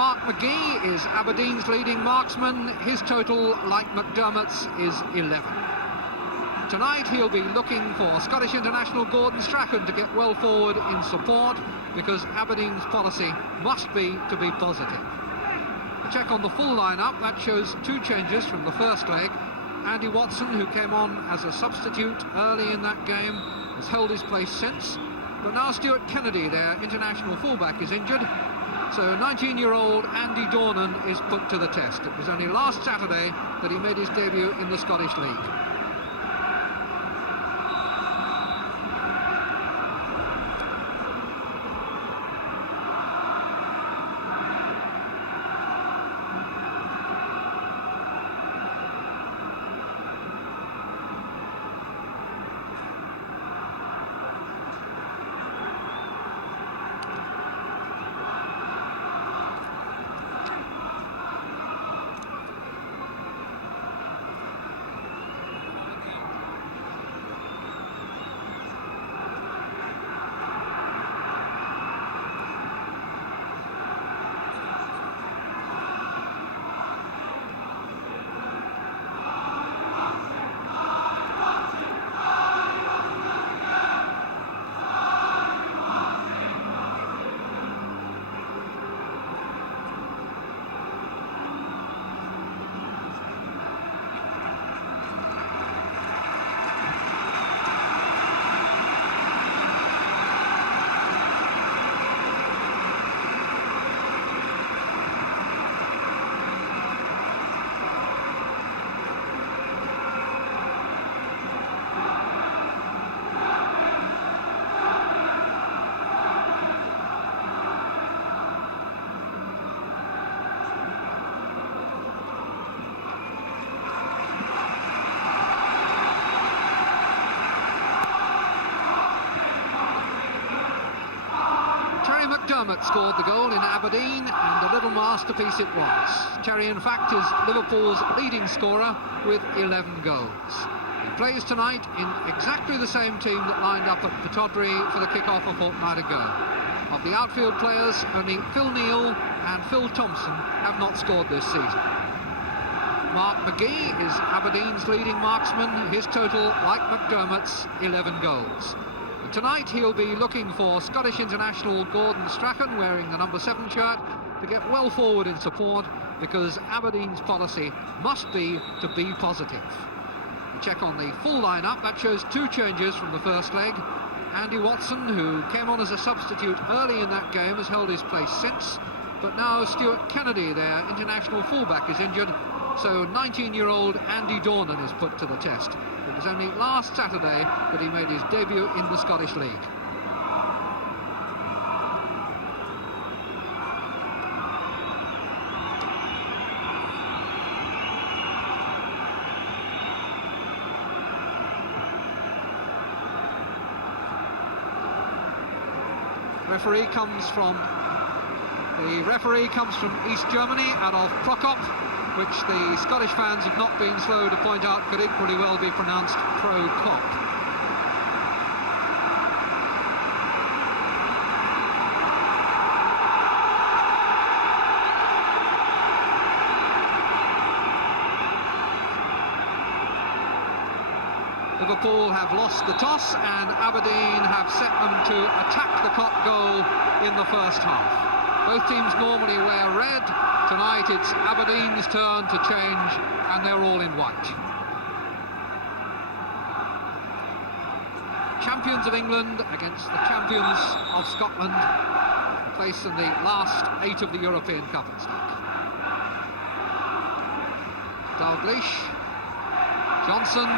Mark McGee is Aberdeen's leading marksman. His total, like McDermott's, is 11. Tonight he'll be looking for Scottish international Gordon Strachan to get well forward in support, because Aberdeen's policy must be to be positive. A check on the full lineup, that shows two changes from the first leg. Andy Watson, who came on as a substitute early in that game, has held his place since. But now Stuart Kennedy, their international fullback, is injured. So 19-year-old Andy Dornan is put to the test. It was only last Saturday that he made his debut in the Scottish League. McDermott scored the goal in Aberdeen, and a little masterpiece it was. Terry, in fact, is Liverpool's leading scorer with 11 goals. He plays tonight in exactly the same team that lined up at Pittodrie for the kick-off a fortnight ago. Of the outfield players, only Phil Neal and Phil Thompson have not scored this season. Mark McGee is Aberdeen's leading marksman. His total, like McDermott's, 11 goals. Tonight he'll be looking for Scottish international Gordon Strachan, wearing the number 7 shirt, to get well forward in support, because Aberdeen's policy must be to be positive. A check on the full lineup, that shows two changes from the first leg. Andy Watson, who came on as a substitute early in that game, has held his place since, but now Stuart Kennedy, their international fullback, is injured, so 19-year-old Andy Dornan is put to the test. It was only last Saturday that he made his debut in the Scottish League. The referee comes from East Germany, Adolf Prokop, which the Scottish fans have not been slow to point out could equally well be pronounced Pro-Cop. Liverpool have lost the toss, and Aberdeen have set them to attack the Cop goal in the first half. Both teams normally wear red. Tonight it's Aberdeen's turn to change, and they're all in white. Champions of England against the champions of Scotland, a place in the last 8 of the European Cup at stake. Dalglish, Johnson,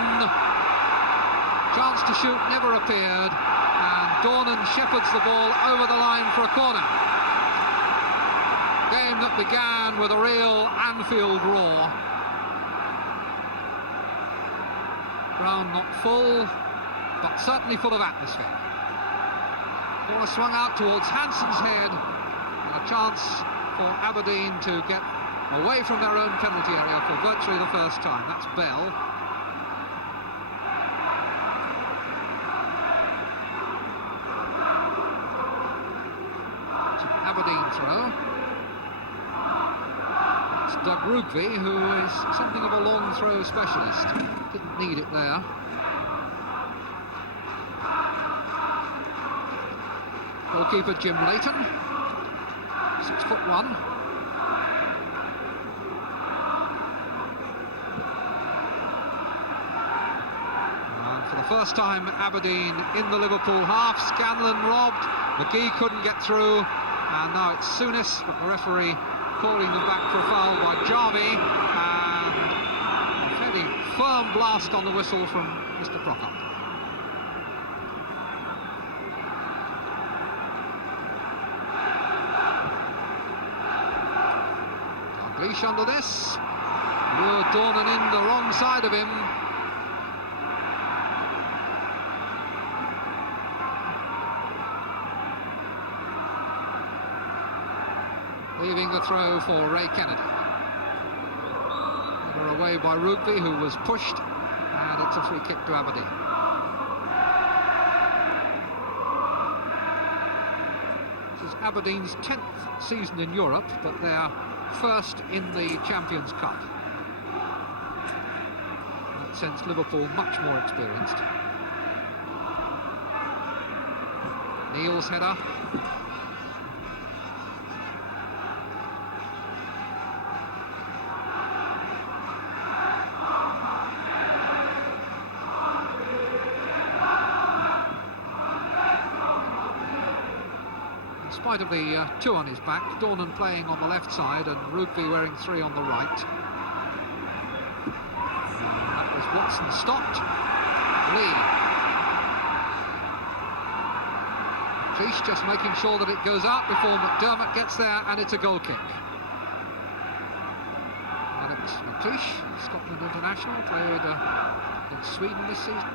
chance to shoot never appeared, and Dornan shepherds the ball over the line for a corner. Game that began with a real Anfield roar. Ground not full, but certainly full of atmosphere. Ball swung out towards Hansen's head, and a chance for Aberdeen to get away from their own penalty area for virtually the first time. That's Bell. It's an Aberdeen throw. Doug Rugby, who is something of a long throw specialist. Didn't need it there. Goalkeeper Jim Layton, 6'1". For the first time, Aberdeen in the Liverpool half. Scanlon robbed, McGee couldn't get through, and now it's Souness, but the referee calling them back for a foul by Jarvie, and a fairly firm blast on the whistle from Mr. Prokop. Dalglish under this, lured Dornan in the wrong side of him. Leaving the throw for Ray Kennedy. Header away by Rugby, who was pushed, and it's a free kick to Aberdeen. This is Aberdeen's 10th season in Europe, but they are first in the Champions Cup. In that sense, Liverpool much more experienced. Neil's header. In spite of the 2 on his back, Dornan playing on the left side and Rugby wearing 3 on the right. That was Watson stopped. Lee. McLeish just making sure that it goes out before McDermott gets there, and it's a goal kick. Alex McLeish, Scotland international, played against Sweden this season.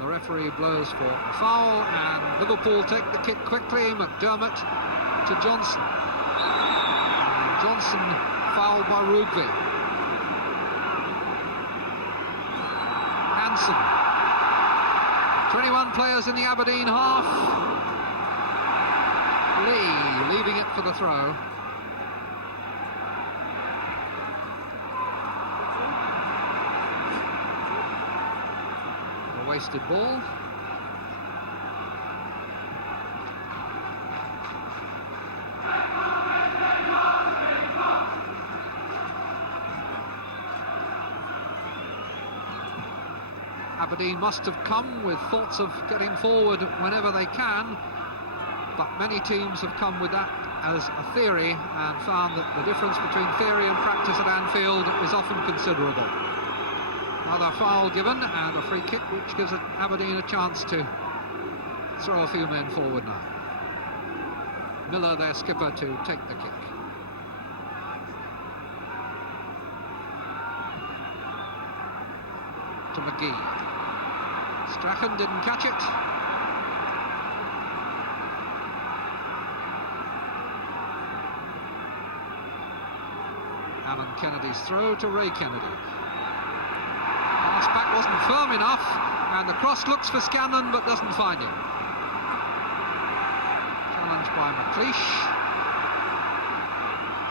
Referee blows for a foul, and Liverpool take the kick quickly. McDermott to Johnson. And Johnson fouled by Rugby. Hansen. 21 players in the Aberdeen half. Lee leaving it for the throw. Wasted ball. Aberdeen must have come with thoughts of getting forward whenever they can, but many teams have come with that as a theory and found that the difference between theory and practice at Anfield is often considerable. Another foul given and a free kick, which gives Aberdeen a chance to throw a few men forward now. Miller, their skipper, to take the kick. To McGee. Strachan didn't catch it. Alan Kennedy's throw to Ray Kennedy. Pass back wasn't firm enough, and the cross looks for Scanlon but doesn't find him. Challenged by McLeish.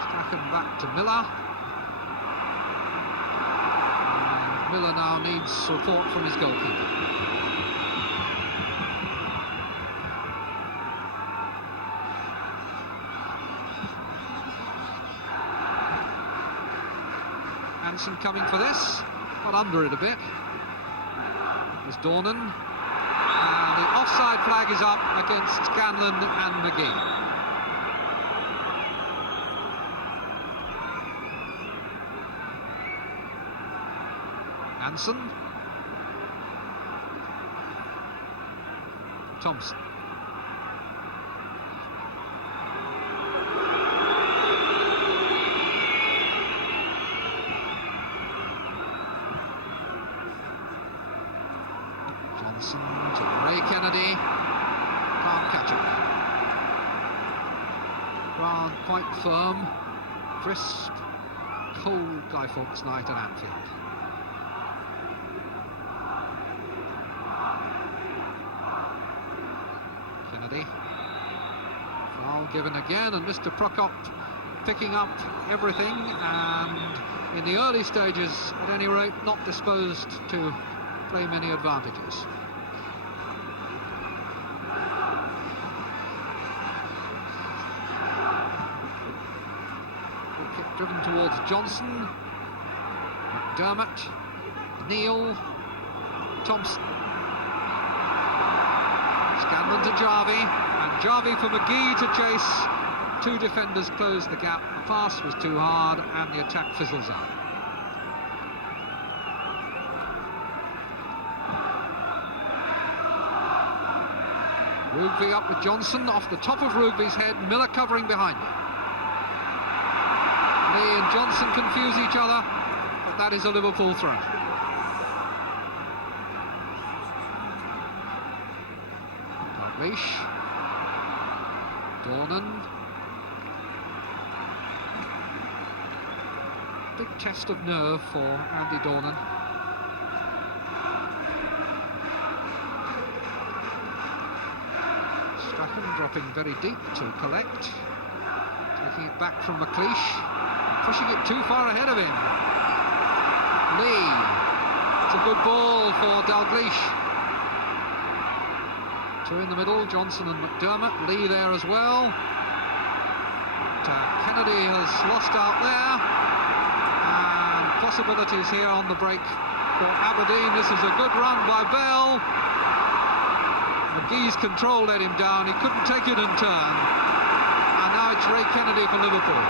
Strachan back to Miller. And Miller now needs support from his goalkeeper. Hansen coming for this. Got under it a bit. There's Dornan. And the offside flag is up against Scanlon and McGee. Hansen. Thompson. Johnson to Ray Kennedy. Can't catch him. Ground quite firm, crisp, cold Guy Fawkes night at Anfield. Kennedy. Foul given again, and Mr. Prokop picking up everything, and in the early stages, at any rate, not disposed to play many advantages. Kick driven towards Johnson, McDermott, Neal, Thompson. Scanlon to Jarvie, and Jarvie for McGee to chase. Two defenders closed the gap. The pass was too hard, and the attack fizzles out. Rugby up with Johnson, off the top of Rugby's head, Miller covering behind him. Lee and Johnson confuse each other, but that is a Liverpool throw. Dalglish, Dornan. Big test of nerve for Andy Dornan. Strachan dropping very deep to collect, taking it back from McLeish, pushing it too far ahead of him. Lee, it's a good ball for Dalglish. Two in the middle, Johnson and McDermott, Lee there as well. But, Kennedy has lost out there. Possibilities here on the break for Aberdeen. This is a good run by Bell. McGee's control let him down. He couldn't take it and turn. And now it's Ray Kennedy for Liverpool.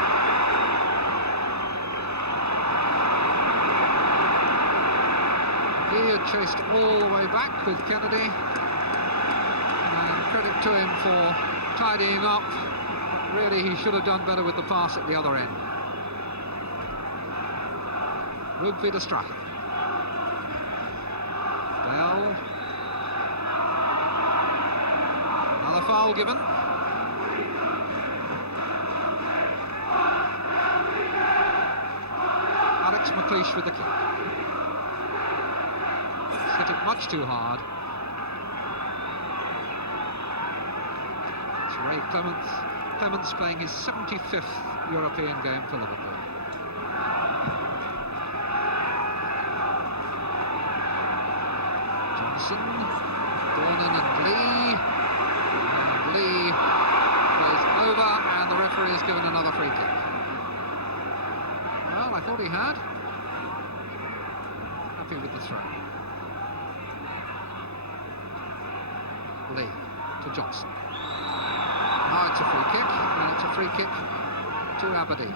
McGee had chased all the way back with Kennedy. And credit to him for tidying up. But really, he should have done better with the pass at the other end. Rugby to Strachan. Bell. Another foul given. Alex McLeish with the kick. He's hit it much too hard. It's Ray Clements playing his 75th European game for Liverpool. Dornan and Lee. And Lee is over, and the referee has given another free kick. Well, I thought he had. Happy with the throw. Lee to Johnson. Now it's a free kick, and it's a free kick to Aberdeen.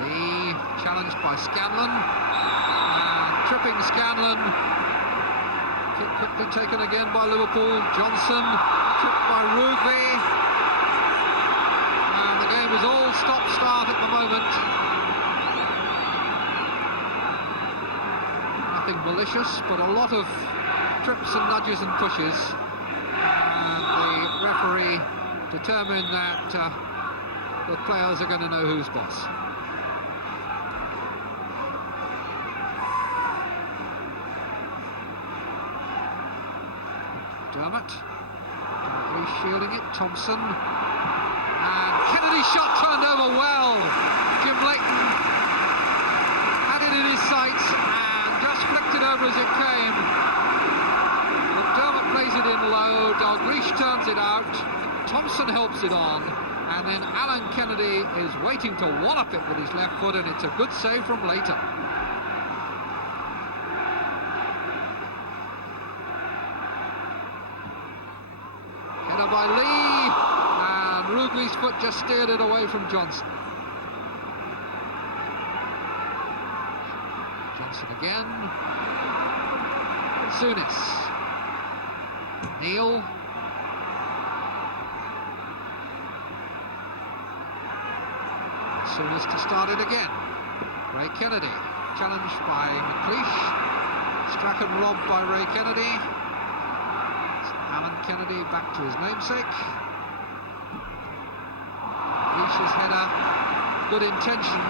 Lee challenged by Scanlon, and tripping Scanlon. Kick quickly taken again by Liverpool. Johnson tripped by Rugby, and the game is all stop-start at the moment. Nothing malicious, but a lot of trips and nudges and pushes, and the referee determined that the players are going to know who's boss. Dermott, shielding it, Thompson, and Kennedy's shot turned over well. Jim Leighton had it in his sights and just flicked it over as it came. Dermott plays it in low, Dalglish turns it out, Thompson helps it on, and then Alan Kennedy is waiting to wallop it with his left foot, and it's a good save from Leighton. Header by Lee, and Rugby's foot just steered it away from Johnson. Johnson again. Souness. Neal. Souness to start it again. Ray Kennedy, challenged by McLeish. Strachan robbed by Ray Kennedy. Alan Kennedy back to his namesake. McLeish's header, good intention,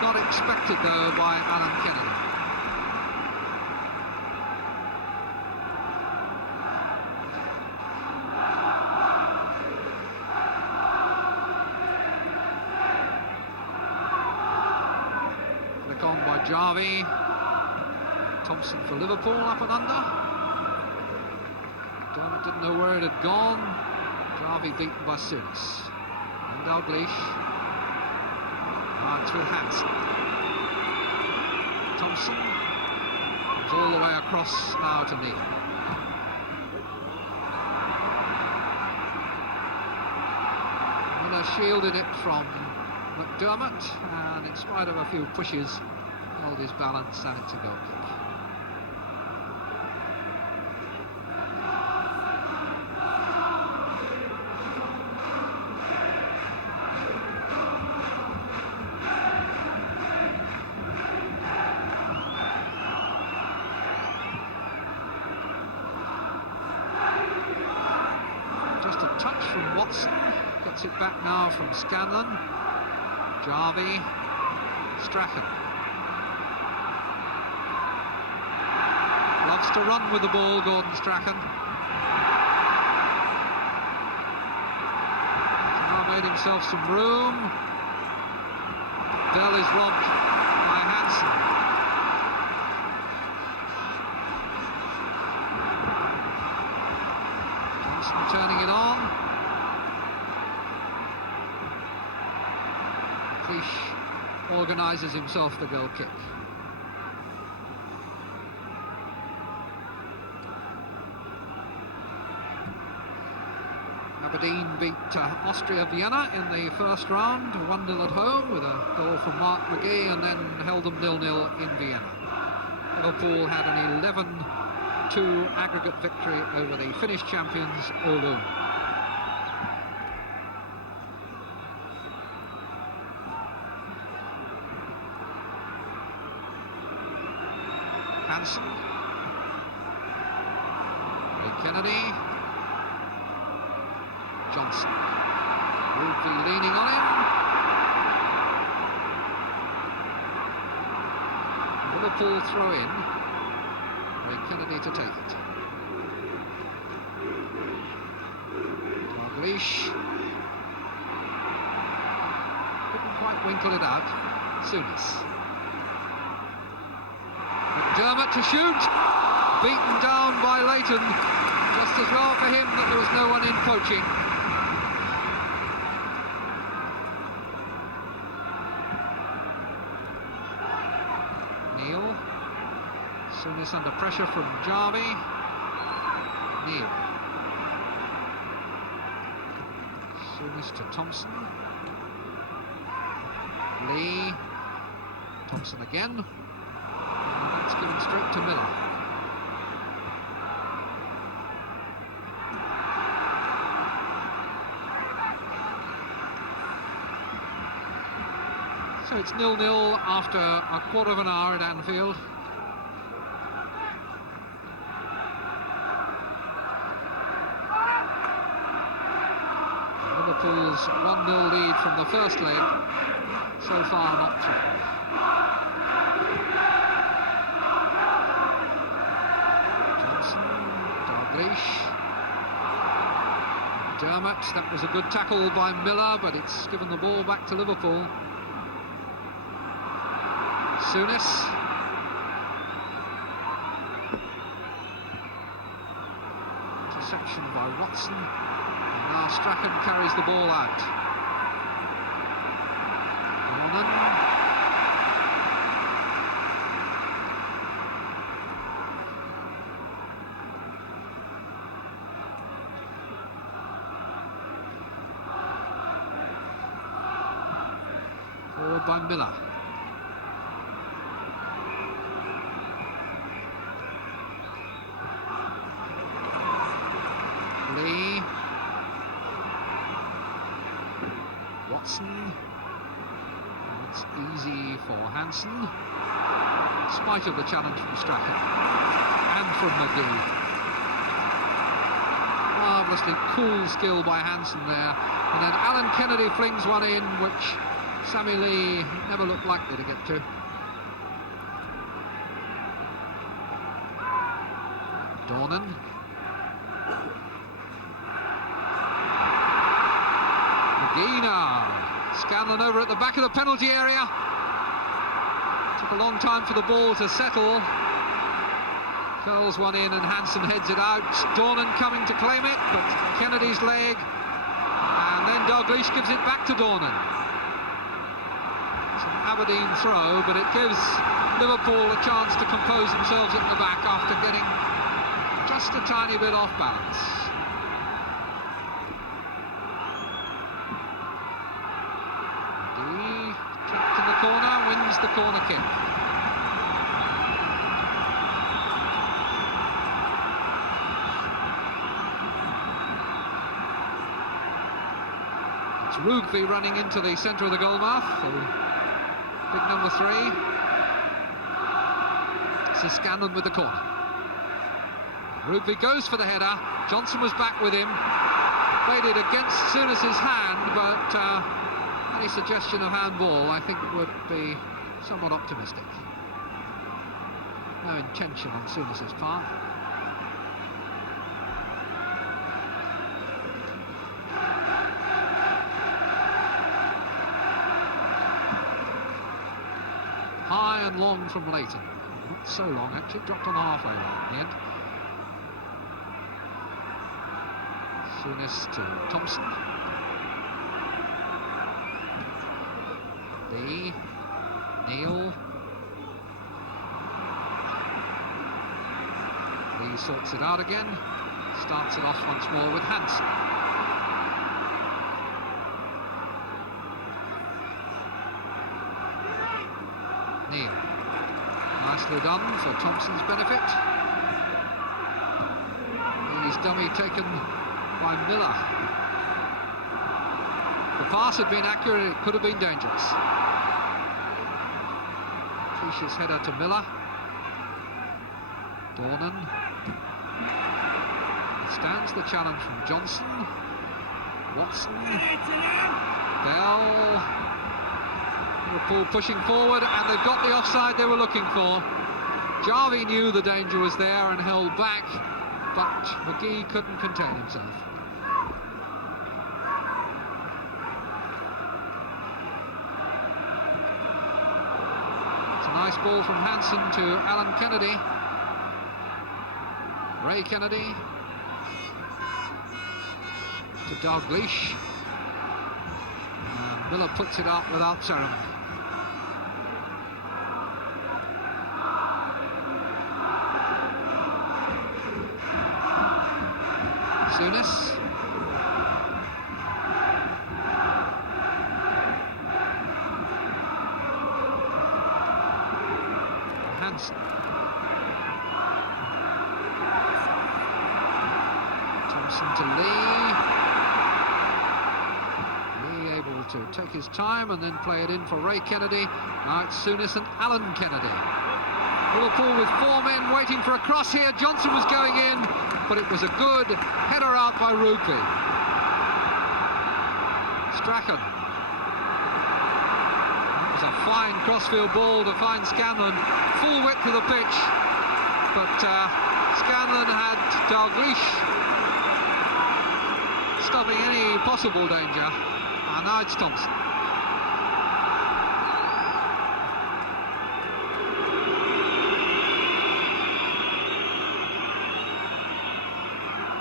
not expected though by Alan Kennedy. On by Jarvie. Thompson for Liverpool, up and under. Dermot didn't know where it had gone. Jarvie beaten by Souness. And Dalglish. It's with Hansen. Thompson comes all the way across now to Neal. Miller shielded it from McDermott, and in spite of a few pushes, held his balance, and it's a goal kick. Just a touch from Watson, gets it back now from Scanlon. Jarvie, Strachan. Loves to run with the ball, Gordon Strachan. Now made himself some room. Bell is robbed by Hansen. Johnson turning it on. Organises himself the goal kick. Aberdeen beat Austria Vienna in the first round, 1-0 at home, with a goal from Mark McGee, and then held them 0-0 in Vienna. Liverpool had an 11-2 aggregate victory over the Finnish champions, Oulu. Hansen, Ray Kennedy, Johnson, would be leaning on him. Liverpool throw in, Ray Kennedy to take it. Dalglish couldn't quite winkle it out. Souness. McDermott to shoot, beaten down by Leighton. Just as well for him that there was no one in poaching. Neal. Souness under pressure from Jarvie. Neal. Souness to Thompson. Lee. Thompson again. It's given straight to Miller. So it's 0-0 after a quarter of an hour at Anfield. Liverpool's 1-0 lead from the first leg, so far not threatened. Dermot, that was a good tackle by Miller, but it's given the ball back to Liverpool. Souness. Interception by Watson. And now Strachan carries the ball out. Gorman. Forward by Miller. McGee. Watson. It's easy for Hansen, in spite of the challenge from Strachan and from McGee. Marvellously cool skill by Hansen there. And then Alan Kennedy flings one in, which Sammy Lee never looked likely to get to. Dornan. McGee now. Scanlon over at the back of the penalty area. Took a long time for the ball to settle. Curls one in and Hansen heads it out. Dornan coming to claim it, but Kennedy's leg. And then Dalglish gives it back to Dornan. It's an Aberdeen throw, but it gives Liverpool a chance to compose themselves at the back after getting just a tiny bit off balance. Kicked in the corner, wins the corner kick. It's Rugby running into the centre of the goal mouth, so big number 3. So Scanlon with the corner. Rugby goes for the header. Johnson was back with him. Played it against Souness's hand, but any suggestion of handball, I think, would be somewhat optimistic. No intention on Souness's part. High and long from Leighton. Not so long, actually. Dropped on the halfway line in the end. Souness to Thompson. Lee. Neal. Lee sorts it out again. Starts it off once more with Hansen. Neal. Nicely done for Thompson's benefit. Lee's dummy taken by Miller. The pass had been accurate, it could have been dangerous. Fisher's header to Miller. Dornan. Stands the challenge from Johnson. Watson. Bell. Liverpool pushing forward, and they've got the offside they were looking for. Jarvie knew the danger was there and held back, but McGee couldn't contain himself. It's a nice ball from Hansen to Alan Kennedy. Ray Kennedy to Dalglish. And Miller puts it up without ceremony. Souness. Hansen. Thompson to Lee. Lee able to take his time and then play it in for Ray Kennedy. Now it's Souness and Alan Kennedy. Liverpool with 4 men waiting for a cross here. Johnson was going in, but it was a good header out by Rugby. Strachan. That was a fine crossfield ball to find Scanlon. Full width of the pitch, but Scanlon had Dalglish stopping any possible danger. And now it's Thompson.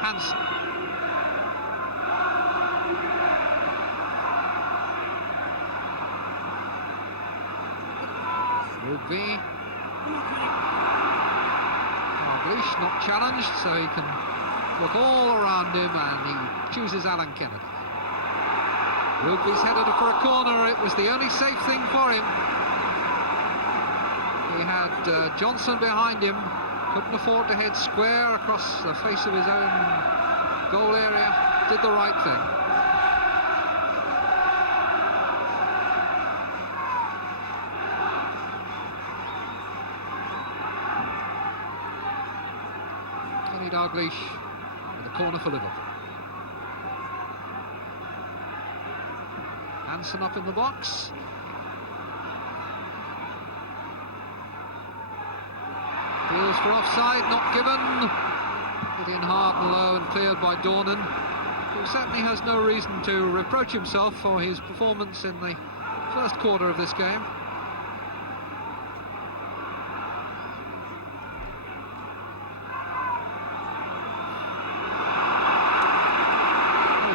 Hansen. Rugby. Dalglish not challenged, so he can look all around him, and he chooses Alan Kennedy. Rugby's headed for a corner. It was the only safe thing for him. He had Johnson behind him. Couldn't afford to head square across the face of his own goal area, did the right thing. Dalglish with a corner for Liverpool. Hansen up in the box. Feels for offside, not given. Hit in hard and low and cleared by Dornan, who certainly has no reason to reproach himself for his performance in the first quarter of this game.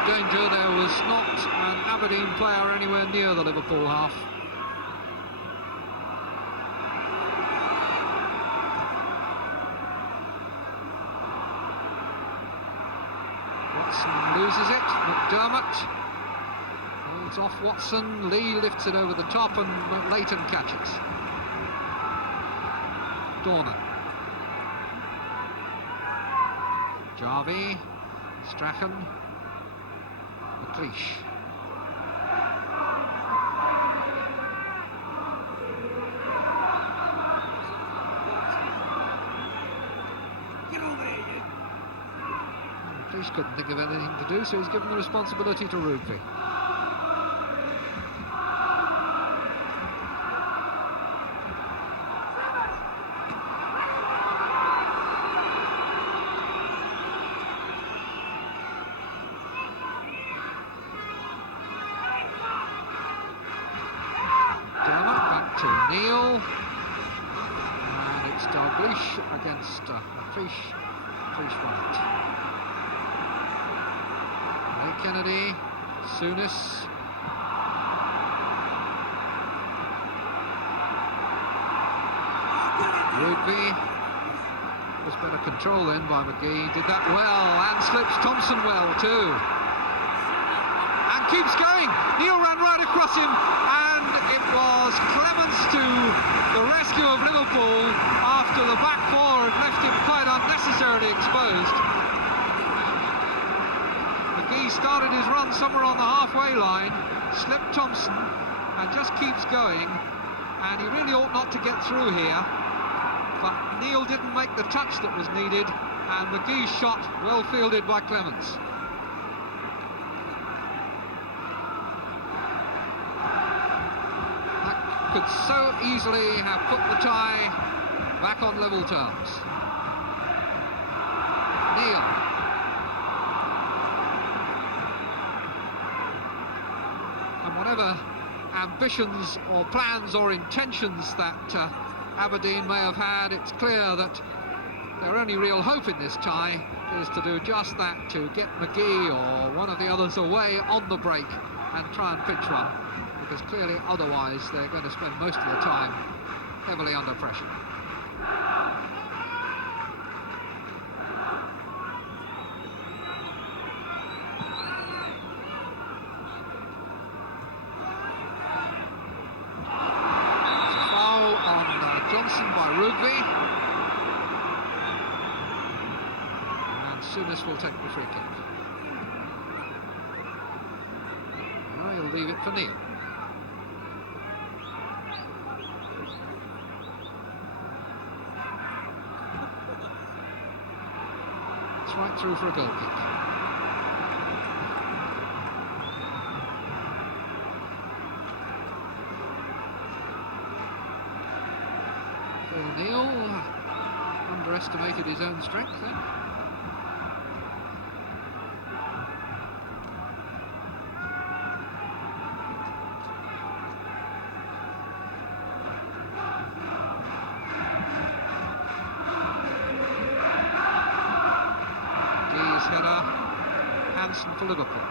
Danger, there was not an Aberdeen player anywhere near the Liverpool half. Watson loses it, McDermott holds off Watson, Lee lifts it over the top and Leighton catches. Dornan. Jarvie, Strachan, McLeish. McLeish couldn't think of anything to do, so he's given the responsibility to Rugby. Against Fish right. Ray Kennedy, Souness. Rugby. Was better control then by McGee. Did that well and slips Thompson well too. And keeps going. Neil ran right across him and it was Clements to the rescue of Liverpool after the back four had left him quite unnecessarily exposed. McGee started his run somewhere on the halfway line, slipped Thompson and just keeps going, and he really ought not to get through here, but Neil didn't make the touch that was needed and McGee's shot well fielded by Clements. Could so easily have put the tie back on level terms. Neil. And whatever ambitions or plans or intentions that Aberdeen may have had, it's clear that their only real hope in this tie is to do just that, to get McGee or one of the others away on the break and try and pinch one. Because clearly otherwise they're going to spend most of the time heavily under pressure. There's a foul on Johnson by Rugby. And Souness will take the free kick. Now he'll leave it for Neil. Right through for a goal kick. Phil Neal underestimated his own strength then. Header, Hansen for Liverpool.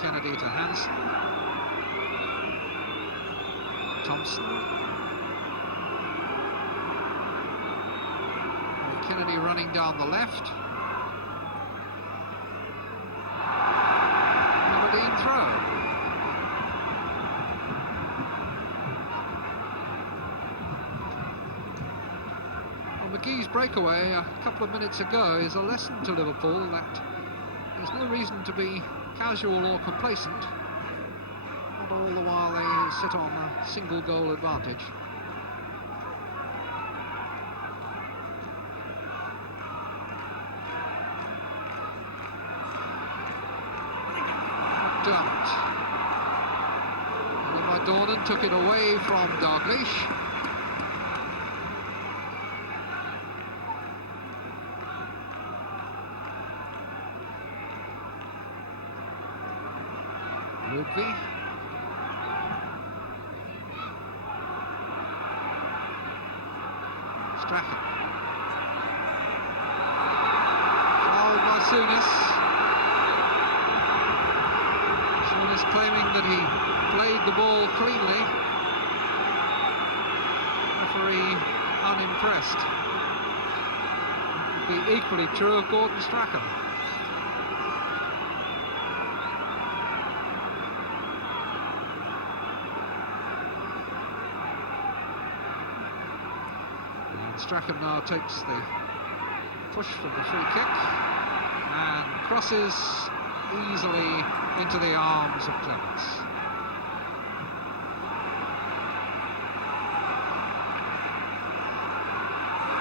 Kennedy to Hansen. Thompson. Kennedy running down the left. Throw. McGee's breakaway a couple of minutes ago is a lesson to Liverpool that there's no reason to be casual or complacent, not all the while they sit on a single goal advantage. Dermot. And by Dornan, took it away from Dalglish. Rugby. Strachan. Fouled by Souness. Souness claiming that he played the ball cleanly. Referee unimpressed. It would be equally true of Gordon Strachan. Strachan now takes the push from the free kick and crosses easily into the arms of Clements.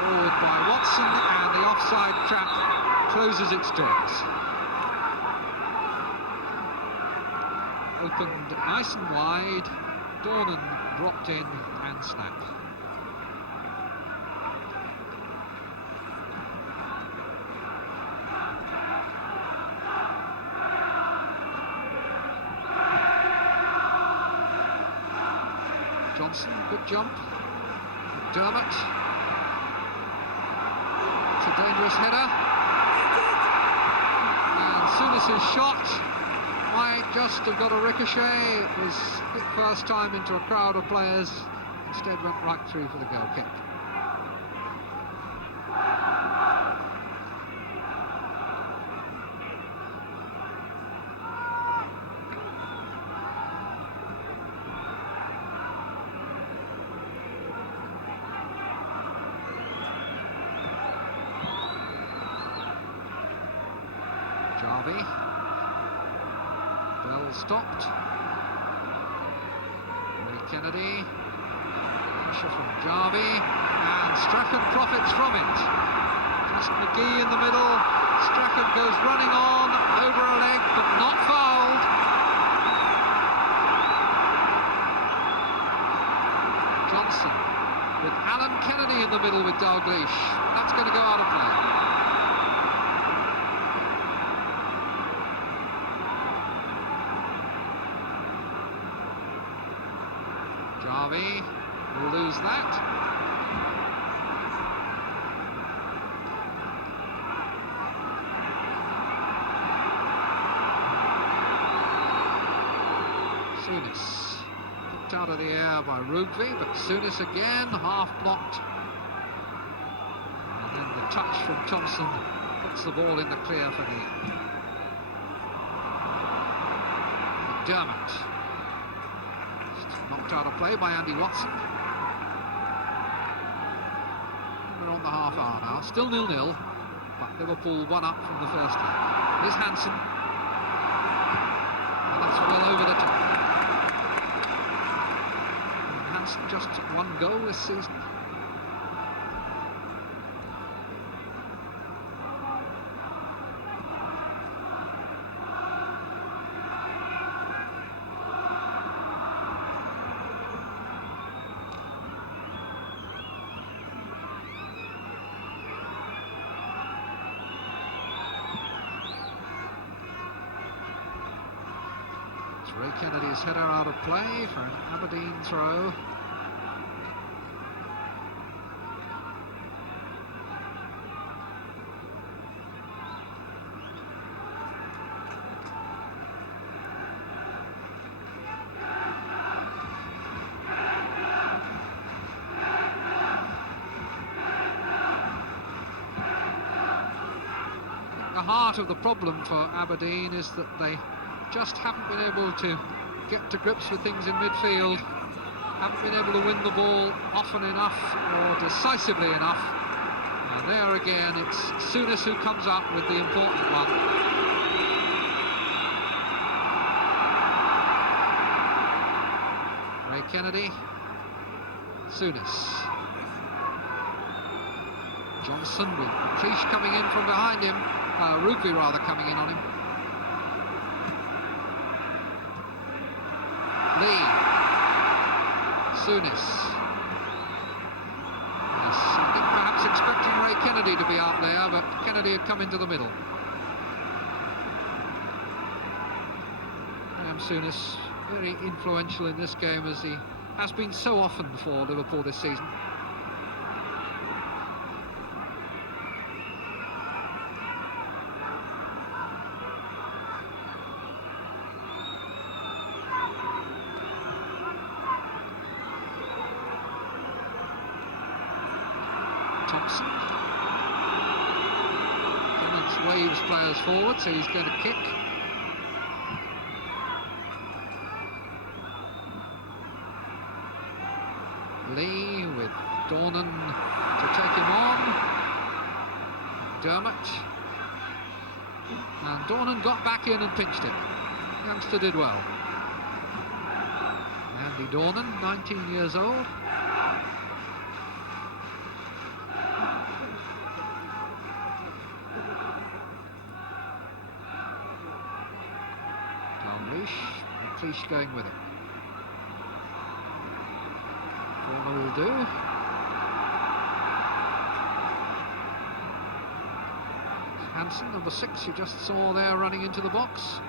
Forward by Watson, and the offside trap closes its doors. Opened nice and wide, Dornan dropped in and snapped. Johnson, good jump. Dermot. It's a dangerous header. And Souness's shot might just have got a ricochet. It was hit first time into a crowd of players. Instead went right through for the goal kick. Jarvie. Bell stopped. Ray Kennedy. Pressure from Jarvie. And Strachan profits from it. Just McGee in the middle. Strachan goes running on over a leg, but not fouled. Johnson with Alan Kennedy in the middle with Dalglish. That's going to go out of play. Jarvie will lose that. Souness picked out of the air by Rugby, but Souness again half blocked. And then the touch from Thompson puts the ball in the clear for the Dermot. Knocked out of play by Andy Watson. We're on the half hour now, still 0-0, but Liverpool one up from the first leg. Here's Hansen, and that's well over the top. And Hansen just one goal this season. Ray Kennedy's header out of play for an Aberdeen throw. The heart of the problem for Aberdeen is that they just haven't been able to get to grips with things in midfield, haven't been able to win the ball often enough or decisively enough And there again, it's Souness who comes up with the important one. Ray Kennedy, Souness. Johnson with Cleach coming in from behind him. Rugby rather coming in on him. Lee. Souness. Yes, I think perhaps expecting Ray Kennedy to be out there, but Kennedy had come into the middle. Graham Souness, very influential in this game, as he has been so often for Liverpool this season. Thompson. Clements waves players forward, so he's going to kick. Lee with Dornan to take him on. Dermot. And Dornan got back in and pinched it. The youngster did well. Andy Dornan, 19 years old. Cleach going with it. Corner will do. Hansen, number 6, you just saw there running into the box.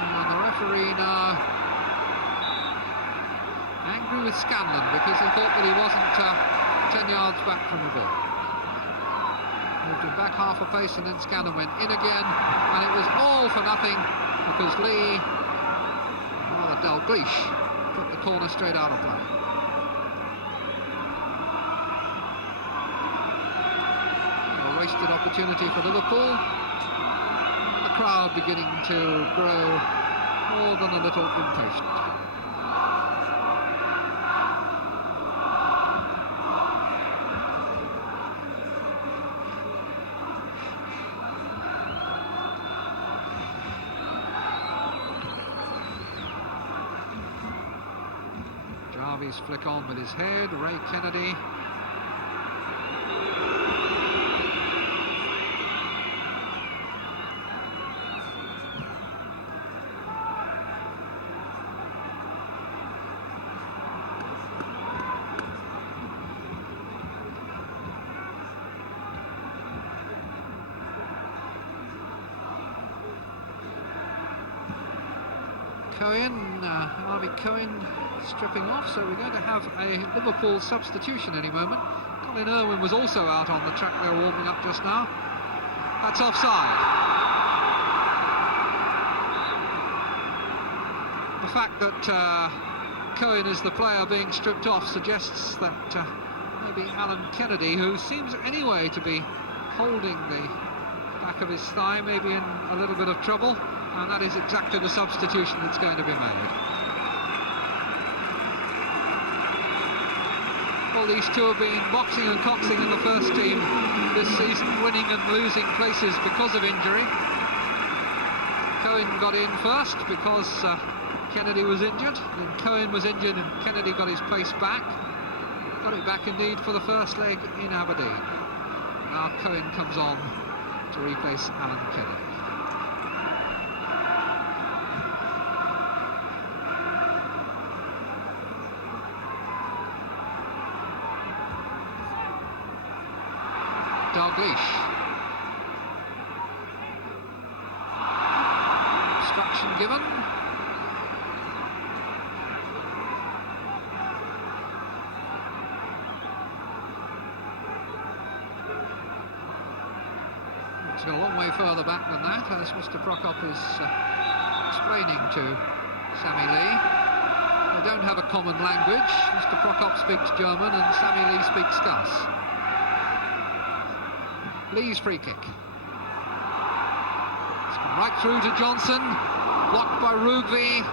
And the referee now angry with Scanlon because he thought that he wasn't 10 yards back from the ball. Moved him back half a pace, and then Scanlon went in again, and it was all for nothing because Lee, rather Dalglish, put the corner straight out of play. A wasted opportunity for Liverpool. The crowd beginning to grow more than a little impatient. Jarvis flick on with his head. Ray Kennedy. Harvey Cohen stripping off, so we're going to have a Liverpool substitution any moment. Colin Irwin was also out on the track there warming up just now. That's offside. The fact that Cohen is the player being stripped off suggests that maybe Alan Kennedy, who seems anyway to be holding the back of his thigh, maybe in a little bit of trouble. And that is exactly the substitution that's going to be made. Well, these two have been boxing and coxing in the first team this season, winning and losing places because of injury. Cohen got in first because Kennedy was injured. Then Cohen was injured and Kennedy got his place back. Got it back indeed for the first leg in Aberdeen. Now Cohen comes on to replace Alan Kennedy. Dalglish. Obstruction given. It's got a long way further back than that, as Mr. Prokop is explaining to Sammy Lee. They don't have a common language. Mr. Prokop speaks German and Sammy Lee speaks Scouse. Lee's free kick. It's gone right through to Johnson, blocked by Rugby.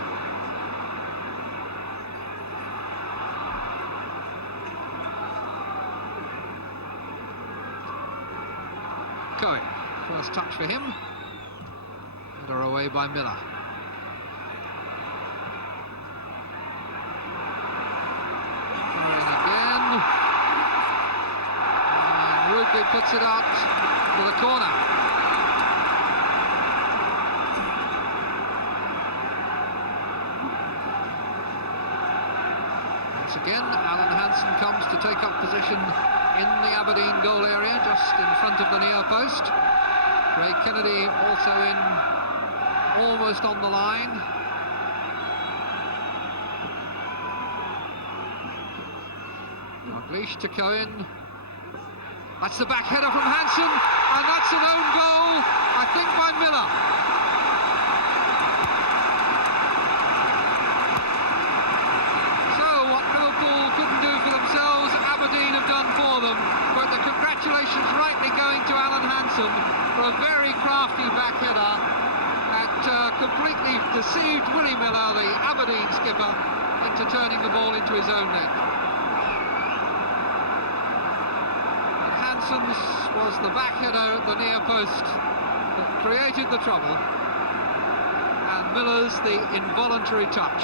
Cohen. First touch for him. Header away by Miller. Cohen again. And Rugby puts it out for the corner. Once again, Alan Hansen comes to take up position in the Aberdeen goal area, just in front of the near post. Ray Kennedy also in, almost on the line. Unleashed to Cohen. That's the back header from Hansen, and that's an own goal, I think, by Miller. So what Liverpool couldn't do for themselves, Aberdeen have done for them. But the congratulations rightly going to Alan Hansen for a very crafty back header that completely deceived Willie Miller, the Aberdeen skipper, into turning the ball into his own net. And Hansen's was the back header at the near post that created the trouble, and Miller's the involuntary touch.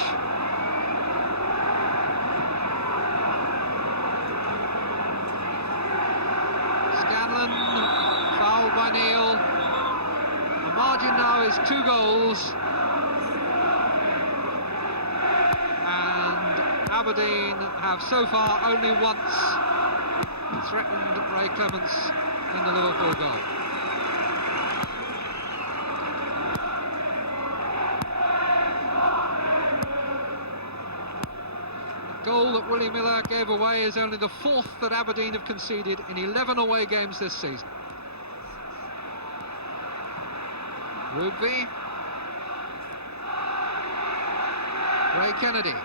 Fouled by Neil. The margin now is 2 goals, and Aberdeen have so far only once threatened Ray Clements in the Liverpool goal. The goal that Willie Miller gave away is only the 4th that Aberdeen have conceded in 11 away games this season. Rugby. Ray Kennedy.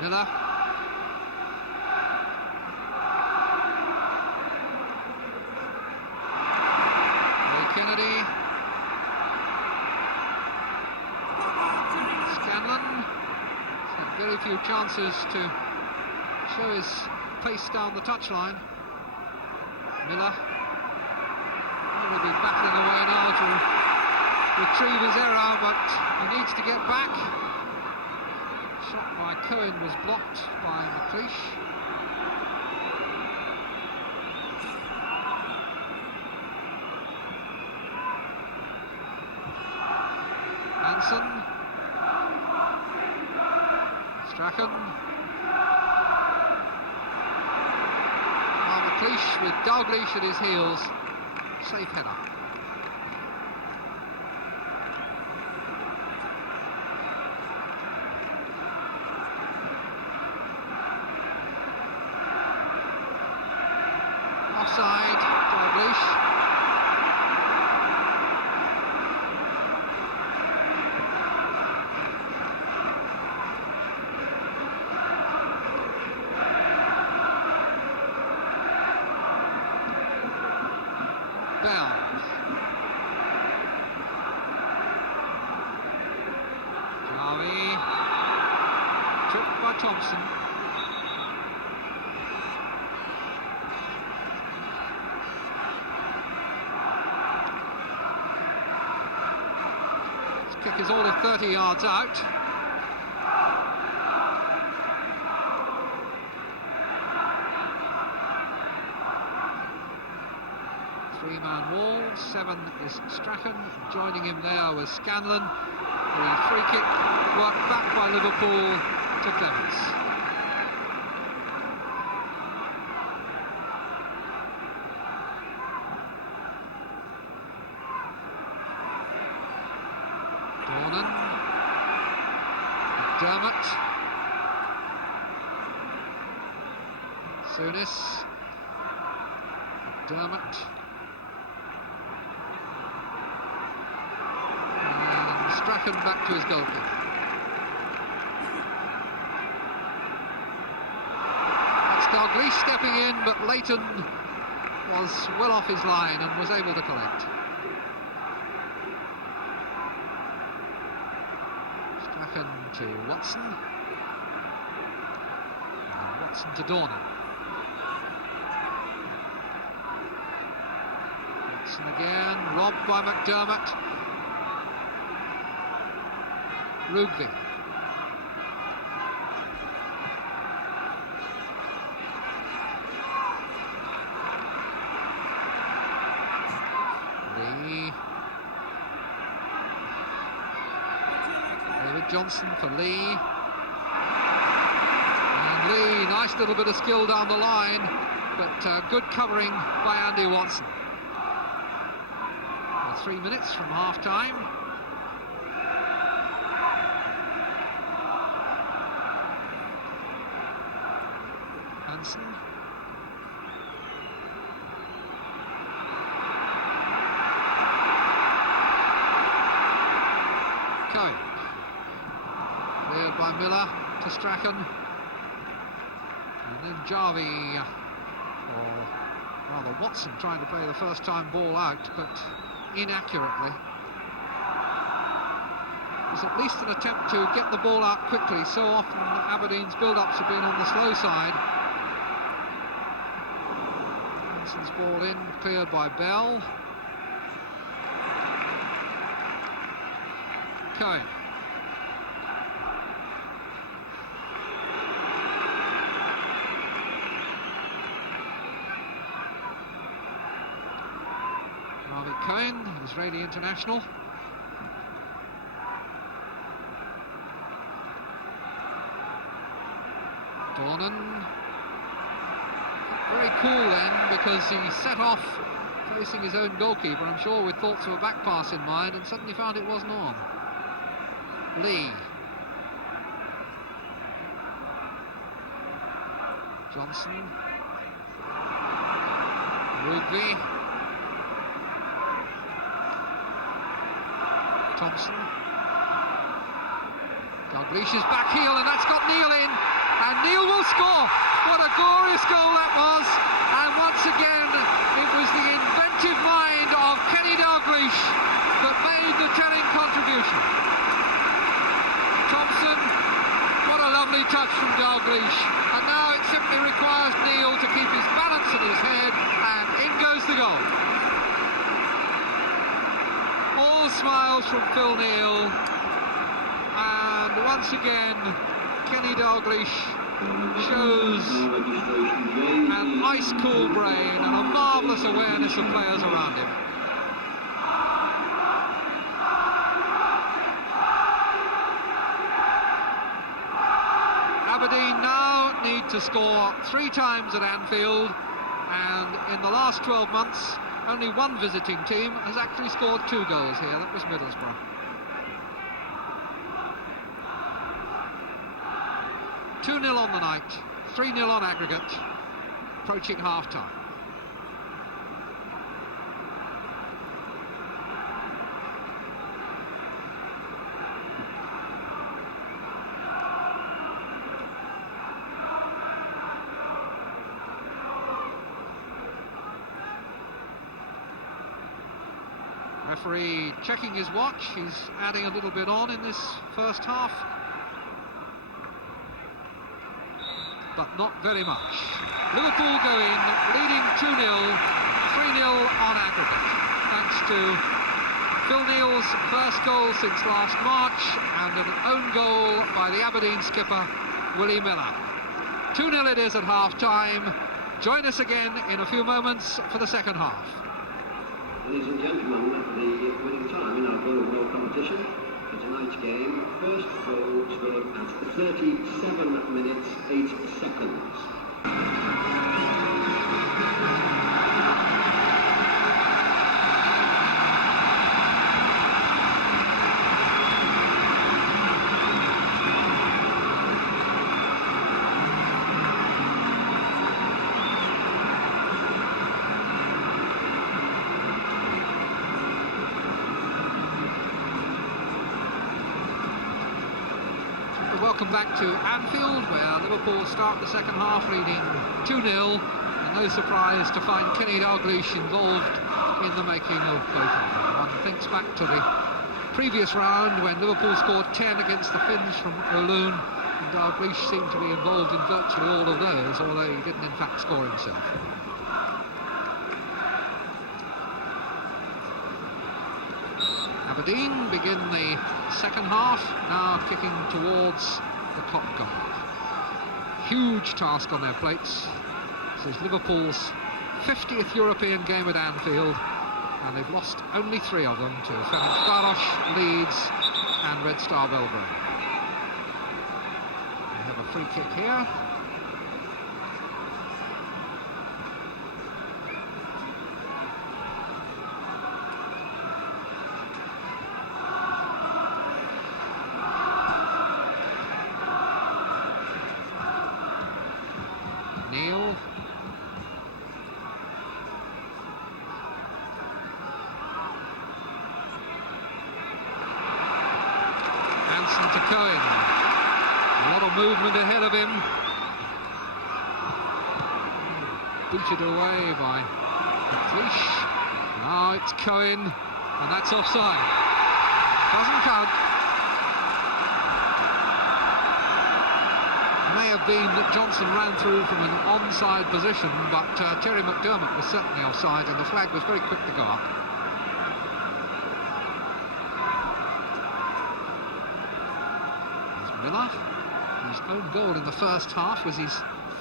Miller. Ray Kennedy. Scanlon. Very few chances to show his pace down the touchline. Miller will be battling away now to retrieve his error, but he needs to get back. Shot by Cohen was blocked by McLeish. Hansen. Strachan. McLeish with Dalglish at his heels. Safe header. Offside, Dalglish. Bell. Jarvie. Tripped by Thompson. His kick is only 30 yards out. Three-man wall, 7 is Strachan, joining him there was Scanlon. The free kick worked back by Liverpool to Clements. Dornan. Dermot. Souness. Dermot. Strachan back to his goalkeeper. That's Dalglish stepping in, but Leighton was well off his line and was able to collect. Strachan to Watson. And Watson to Dornan. Watson again, robbed by McDermott. Rugby. Lee. David Johnson for Lee. And Lee, nice little bit of skill down the line, but good covering by Andy Watson. 3 minutes from half-time. Hansen. Cohen. Cleared by Miller to Strachan. And then Jarvie, or rather Watson, trying to play the first-time ball out, but inaccurately. It's at least an attempt to get the ball out quickly. So often Aberdeen's build-ups have been on the slow side. Hanson's ball in, cleared by Bell. Cohen. Cohen, Israeli international. Dornan. Very cool then, because he set off facing his own goalkeeper, I'm sure with thoughts of a back pass in mind, and suddenly found it wasn't on. Lee. Johnson. Rugby. Thompson. Dalglish's back heel, and that's got Neil in, and Neil will score. What a glorious goal that was, and once again it was the inventive mind of Kenny Dalglish that made the telling contribution. Thompson, what a lovely touch from Dalglish, and now it simply requires Neil to keep his balance in his head, and in goes the goal. All smiles from Phil Neal, and once again Kenny Dalglish shows an ice-cool brain and a marvellous awareness of players around him. Aberdeen now need to score 3 times at Anfield, and in the last 12 months only one visiting team has actually scored 2 goals here. That was Middlesbrough. (2-0) on the night, 3-0 on aggregate, approaching half-time. Referee checking his watch. He's adding a little bit on in this first half, but not very much. Liverpool go in, leading 2-0, 3-0 on aggregate, thanks to Phil Neal's first goal since last March and an own goal by the Aberdeen skipper, Willie Miller. 2-0 it is at half-time. Join us again in a few moments for the second half. Ladies and gentlemen, the winning time in our goal world competition for tonight's game. First goal scored at 37 minutes 8 seconds. Welcome back to Anfield, where Liverpool start the second half leading 2-0, and no surprise to find Kenny Dalglish involved in the making of both of them. One thinks back to the previous round when Liverpool scored 10 against the Finns from Oulun, And Dalglish seemed to be involved in virtually all of those, although he didn't in fact score himself. Aberdeen begin the second half, now kicking towards the top goal. Huge task on their plates. This is Liverpool's 50th European game at Anfield, and they've lost only 3 of them to Ferencváros, Leeds and Red Star Belgrade. We have a free kick here. Neil. Hansen to Cohen. A lot of movement ahead of him. Booted away by Cleach. Now it's Cohen, and that's offside. Doesn't count. May have been that Johnson ran through from an onside position, but Terry McDermott was certainly offside, and the flag was very quick to go up. There's Miller. His own goal in the first half was his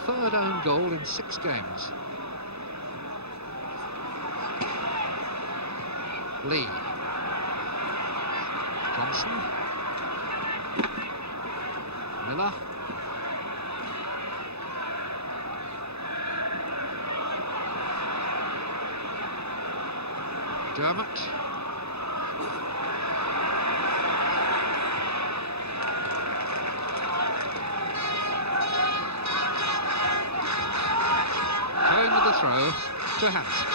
3rd own goal in 6 games. Lee. Johnson. Miller. Dermot. Cohen with the throw to Hansen.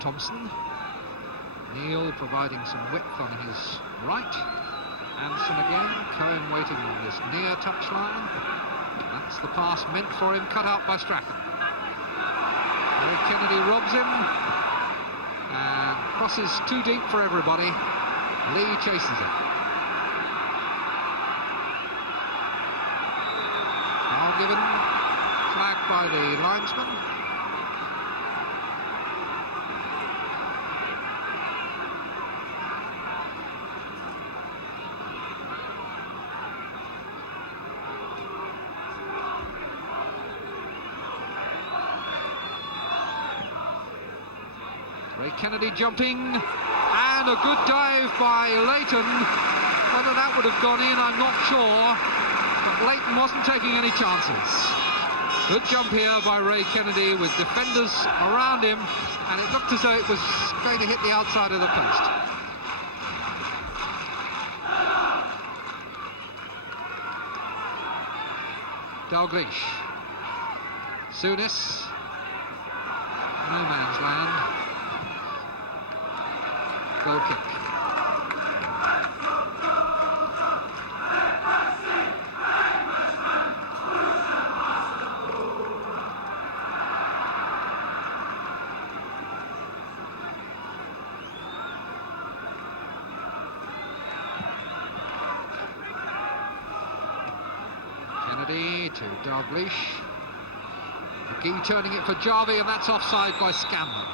Thompson. Neil providing some width on his right. Hansen again, Cohen waiting on this near touchline. That's the pass meant for him, cut out by Strachan. Kennedy robs him and crosses too deep for everybody. Lee chases it. Foul given, flagged by the linesman. Kennedy jumping, and a good dive by Leighton. Whether that would have gone in, I'm not sure, but Leighton wasn't taking any chances. Good jump here by Ray Kennedy with defenders around him, and it looked as though it was going to hit the outside of the post. Dalglish. Souness. No man's land. Goal kick. Kennedy to Dalglish. McGee turning it for Jarvie, and that's offside by Scanlon.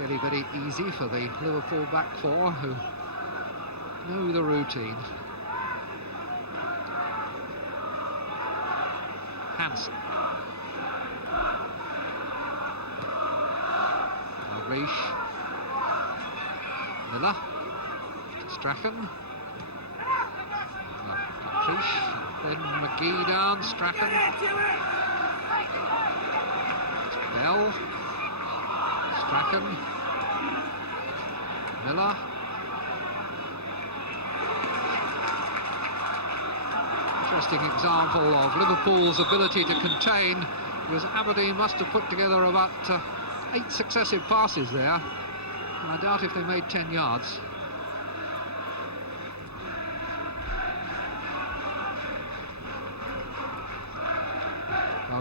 Really very easy for the Liverpool back four, who know the routine. Hansen. Dalglish. Miller. Strachan. Then McGee down, Strachan. Bell. Strachan. Miller. Interesting example of Liverpool's ability to contain, because Aberdeen must have put together about 8 successive passes there. I doubt if they made 10 yards.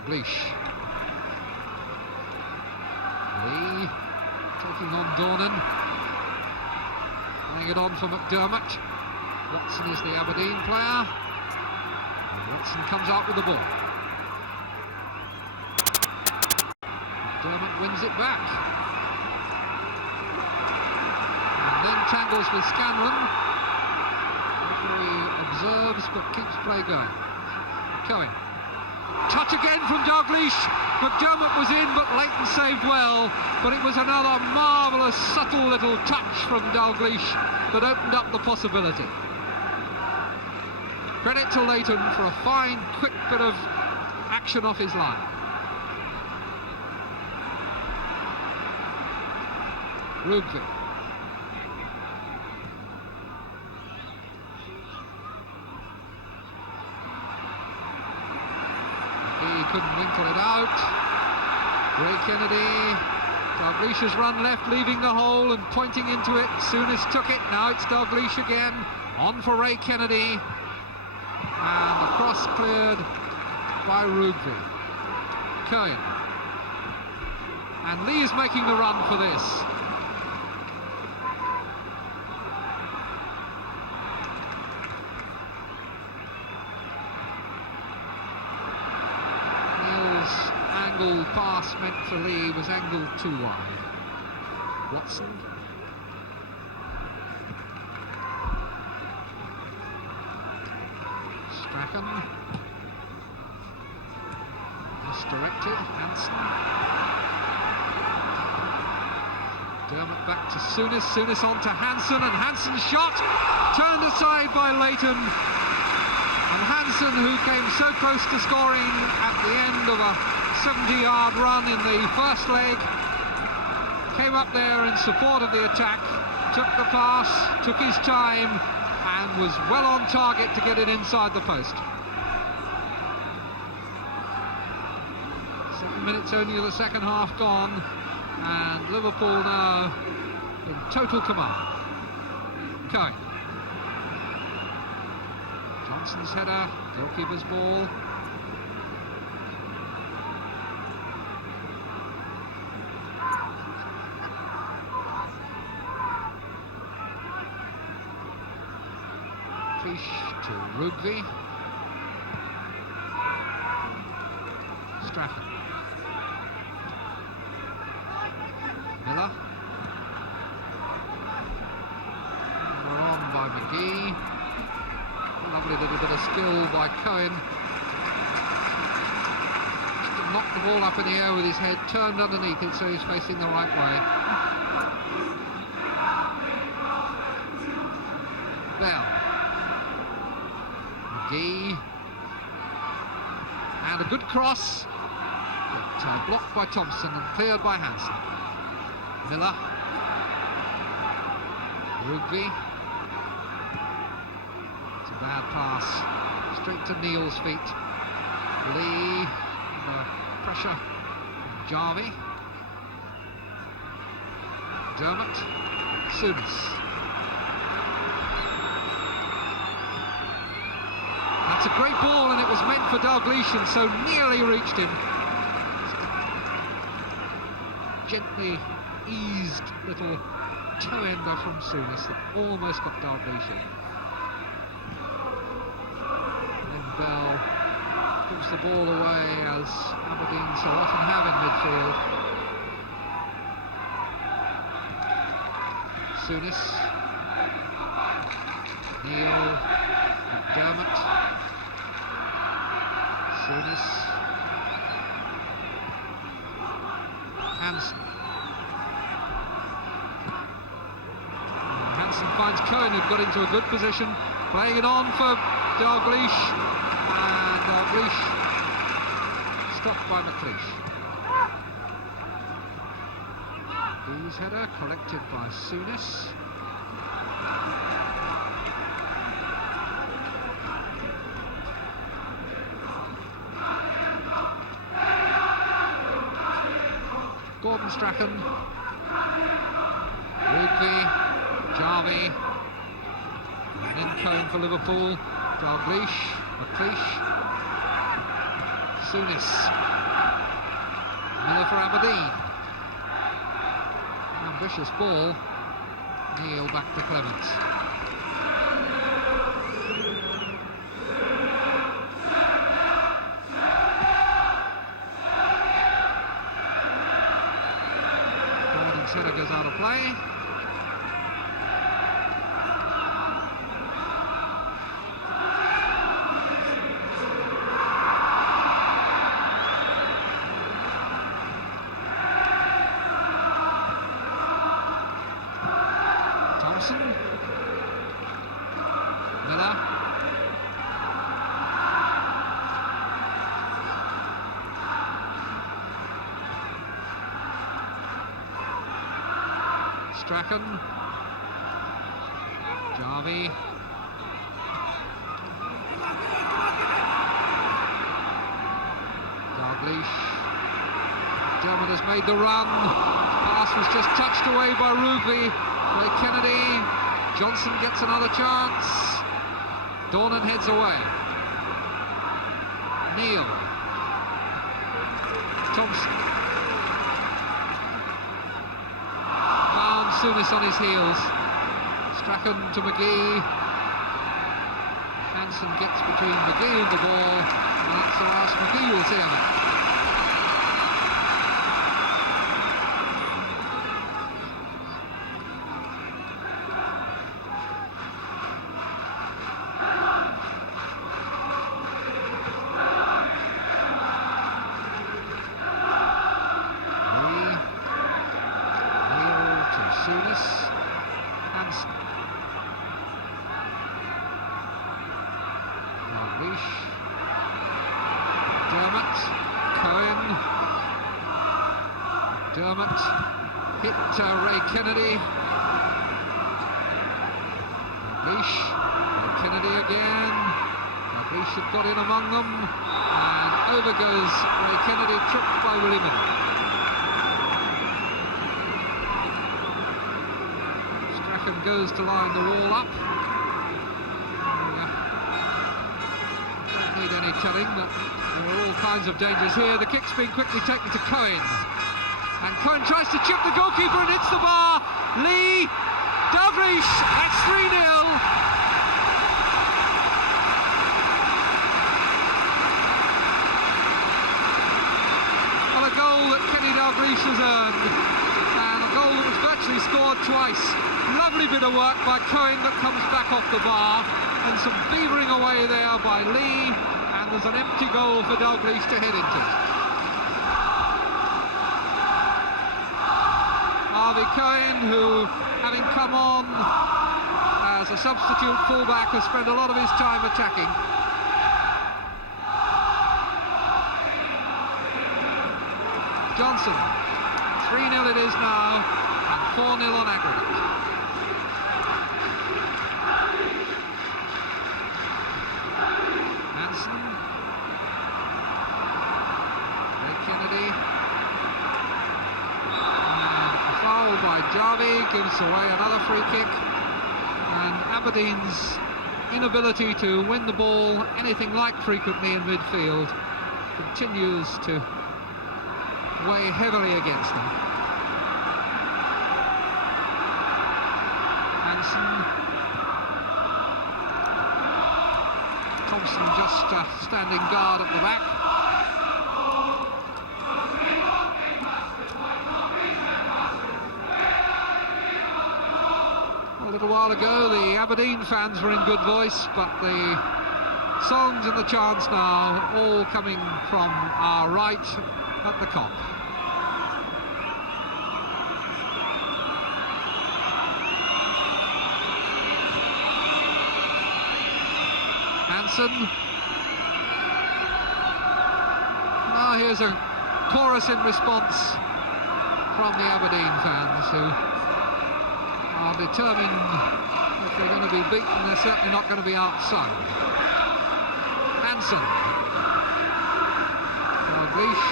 Dalglish. Lee taking on Dornan. Laying it on for McDermott. Watson is the Aberdeen player. Watson comes out with the ball. McDermott wins it back. And then tangles with Scanlon. Referee observes but keeps play going. Cohen. Touch again from Dalglish. McDermott was in, but Leighton saved well. But it was another marvellous, subtle little touch from Dalglish that opened up the possibility. Credit to Leighton for a fine, quick bit of action off his line. Rugby. He couldn't winkle it out. Ray Kennedy. Dalglish's run left, leaving the hole and pointing into it. Souness took it. Now it's Dalglish again. On for Ray Kennedy. And the cross cleared by Rugby. Cohen. And Lee is making the run for this. Neil's angle pass meant for Lee was angled too wide. Watson. Strachan. Misdirected. Hansen. Dermott back to Souness. Souness on to Hansen, and Hansen's shot turned aside by Leighton. And Hansen, who came so close to scoring at the end of a 70-yard run in the first leg, came up there in support of the attack, took the pass, took his time, and was well on target to get it inside the post. 7 minutes only of the second half gone, and Liverpool now in total command. Cohen. Johnson's header, goalkeeper's ball. To Rugby. Strachan. Miller. We're on by McGee. Lovely little bit of skill by Cohen. Just knocked the ball up in the air with his head, turned underneath it so he's facing the right way. Bell. McGee. And a good cross, but blocked by Thompson and cleared by Hansen. Miller. Rugby. It's a bad pass. Straight to Neil's feet. Lee. Pressure from Jarvie. Dermott. Souness. That's a great ball, and it was meant for Dalglish, and so nearly reached him. Gently eased little toe ender from Souness that almost got Dalglish in. And then Bell gives the ball away, as Aberdeen so often have in midfield. Souness. Neil. McDermott. Souness. Hansen. Hansen finds Cohen, who'd got into a good position, playing it on for Dalglish, and Dalglish stopped by McLeish. His header collected by Souness. Strachan, Rugby, Jarvie, and then Cohen for Liverpool, Dalglish, McLeish, Souness. Miller for Aberdeen. Ambitious ball. Neil back to Clements. Gordon's header goes out of play. Miller. Strachan. Jarvie. Dalglish. Dermot has made the run. Pass was just touched away by Rugby. Ray Kennedy. Johnson gets another chance. Dornan heads away. Neil. Thompson. Found Souness on his heels. Strachan to McGee. Hansen gets between McGee and the ball. And that's the last McGee will see of it. Dermot hit Ray Kennedy. Dalglish, Ray Kennedy again. Dalglish had got in among them, and over goes Ray Kennedy, tripped by Willie Miller. Strachan goes to line the wall up. Don't need any telling that there are all kinds of dangers here. The kick's been quickly taken to Cohen. And Cohen tries to chip the goalkeeper and hits the bar. Lee, Dalglish, that's 3-0. Well, a goal that Kenny Dalglish has earned. And a goal that was virtually scored twice. Lovely bit of work by Cohen that comes back off the bar. And some beavering away there by Lee. And there's an empty goal for Dalglish to head into. Cohen, who, having come on as a substitute fullback, has spent a lot of his time attacking. Johnson, 3-0 it is now, and 4-0 on aggregate. Hansen, Ray Kennedy. By Jarvie gives away another free kick, and Aberdeen's inability to win the ball anything like frequently in midfield continues to weigh heavily against them. Hansen, Thompson just standing guard at the back. A little while ago the Aberdeen fans were in good voice, but the songs and the chants now all coming from our right at the Cop. Hansen. Now here's a chorus in response from the Aberdeen fans, who are determined if they're going to be beaten, they're certainly not going to be outsung. Hansen. Dalglish.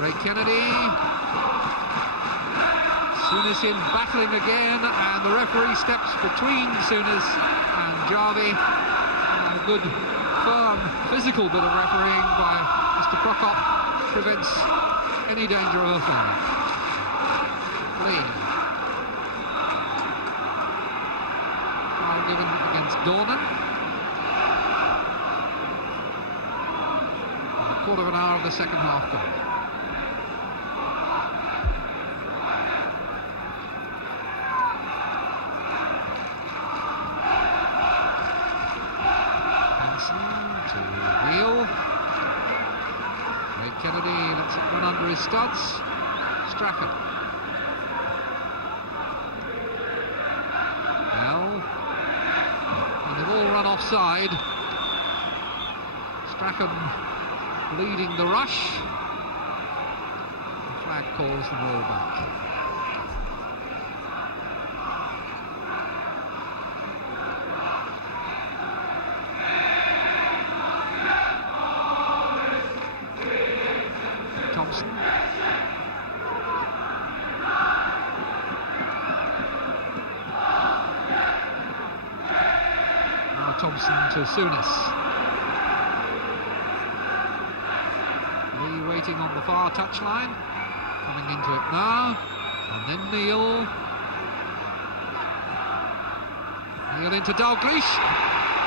Ray Kennedy. Souness in battling again, and the referee steps between Souness and Jarvie. A good, firm, physical bit of refereeing by Mr. Prokop prevents any danger of a foul. Lee. Foul given against Dornan. A quarter of an hour of the second half gone. Kennedy lets it run under his studs. Strachan. Well, and they've all run offside. Strachan leading the rush. The flag calls them all back. To Souness. Lee waiting on the far touchline, coming into it now, and then Neil into Dalglish.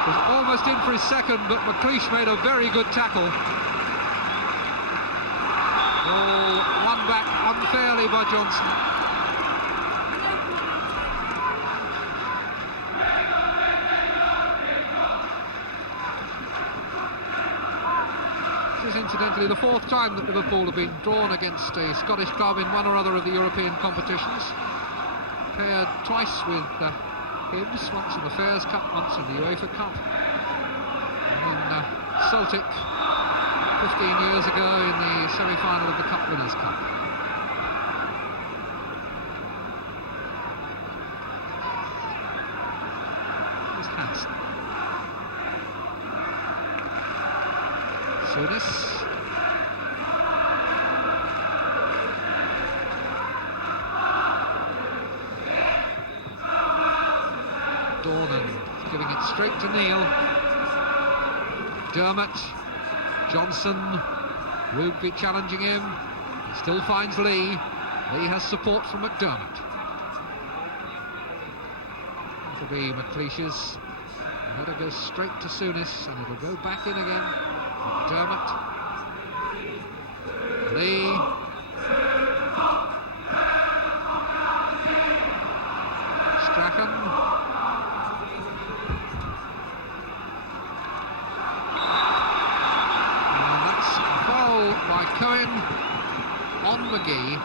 Was almost in for his second, but McLeish made a very good tackle. Ball won back unfairly by Johnson. Incidentally, the fourth time that Liverpool have been drawn against a Scottish club in one or other of the European competitions. Paired twice with Hibs, once in the Fairs Cup, once in the UEFA Cup. And in Celtic 15 years ago in the semi-final of the Cup Winners' Cup. Here's Hansen. Souness. Dornan giving it straight to Neil. Dermot. Johnson. Rugby challenging him. He still finds Lee. Lee has support from McDermott. It'll be McLeish's. The header goes straight to Souness, and it'll go back in again. McDermott. Lee. Strachan. And that's a foul by Cohen on McGee.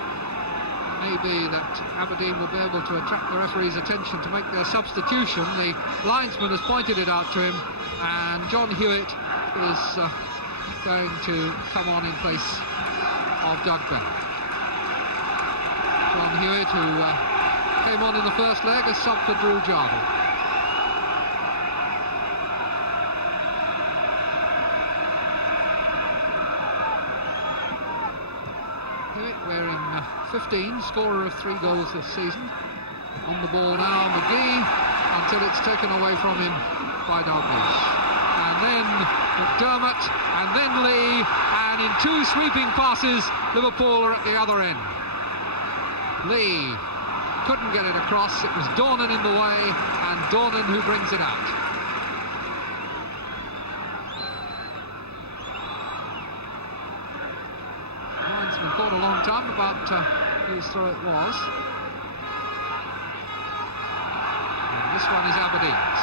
Maybe that Aberdeen will be able to attract the referee's attention to make their substitution. The linesman has pointed it out to him, and John Hewitt is going to come on in place of Doug Bell. John Hewitt, who came on in the first leg as sub for Drew Jarvie. Hewitt wearing 15, scorer of 3 goals this season. On the ball now, McGee, until it's taken away from him by Dalglish. And then McDermott, and then Lee, and in 2 sweeping passes, Liverpool are at the other end. Lee couldn't get it across, it was Dornan in the way, and Dornan who brings it out. The linesman thought a long time about whose throw it was. And this one is Aberdeen's.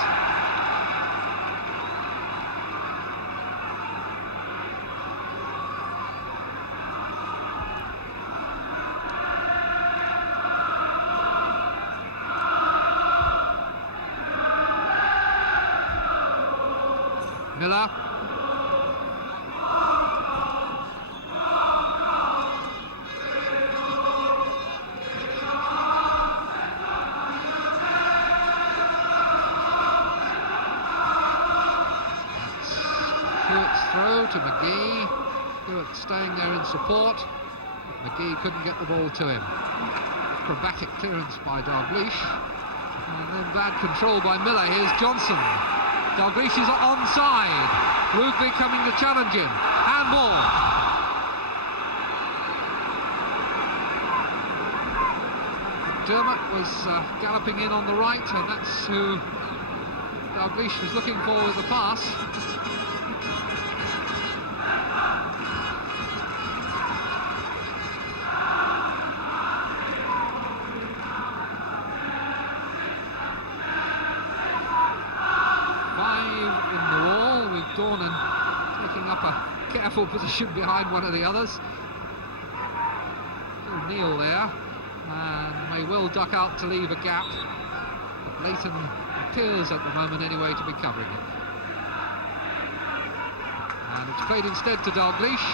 Miller. Hewitt's throw to McGee. Hewitt staying there in support. McGee couldn't get the ball to him. Acrobatic clearance by Dalglish. And then bad control by Miller. Here's Johnson. Dalglish is onside. Rugby coming to challenge him. Handball. Dermot was galloping in on the right, and that's who Dalglish was looking for with the pass. Dornan taking up a careful position behind one of the others. Still Neil there, and may well duck out to leave a gap, but Leighton appears at the moment anyway to be covering it. And it's played instead to Dalglish.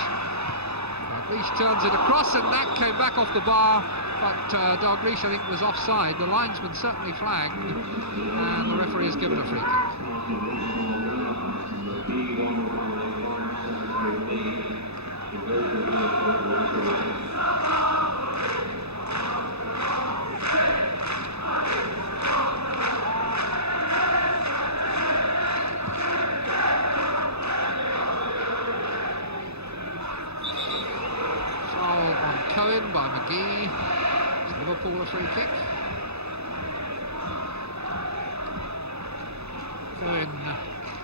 Dalglish turns it across, and that came back off the bar, but Dalglish I think was offside. The linesman certainly flagged, and the referee has given a free kick. By McGee. It's Liverpool a free kick. Cohen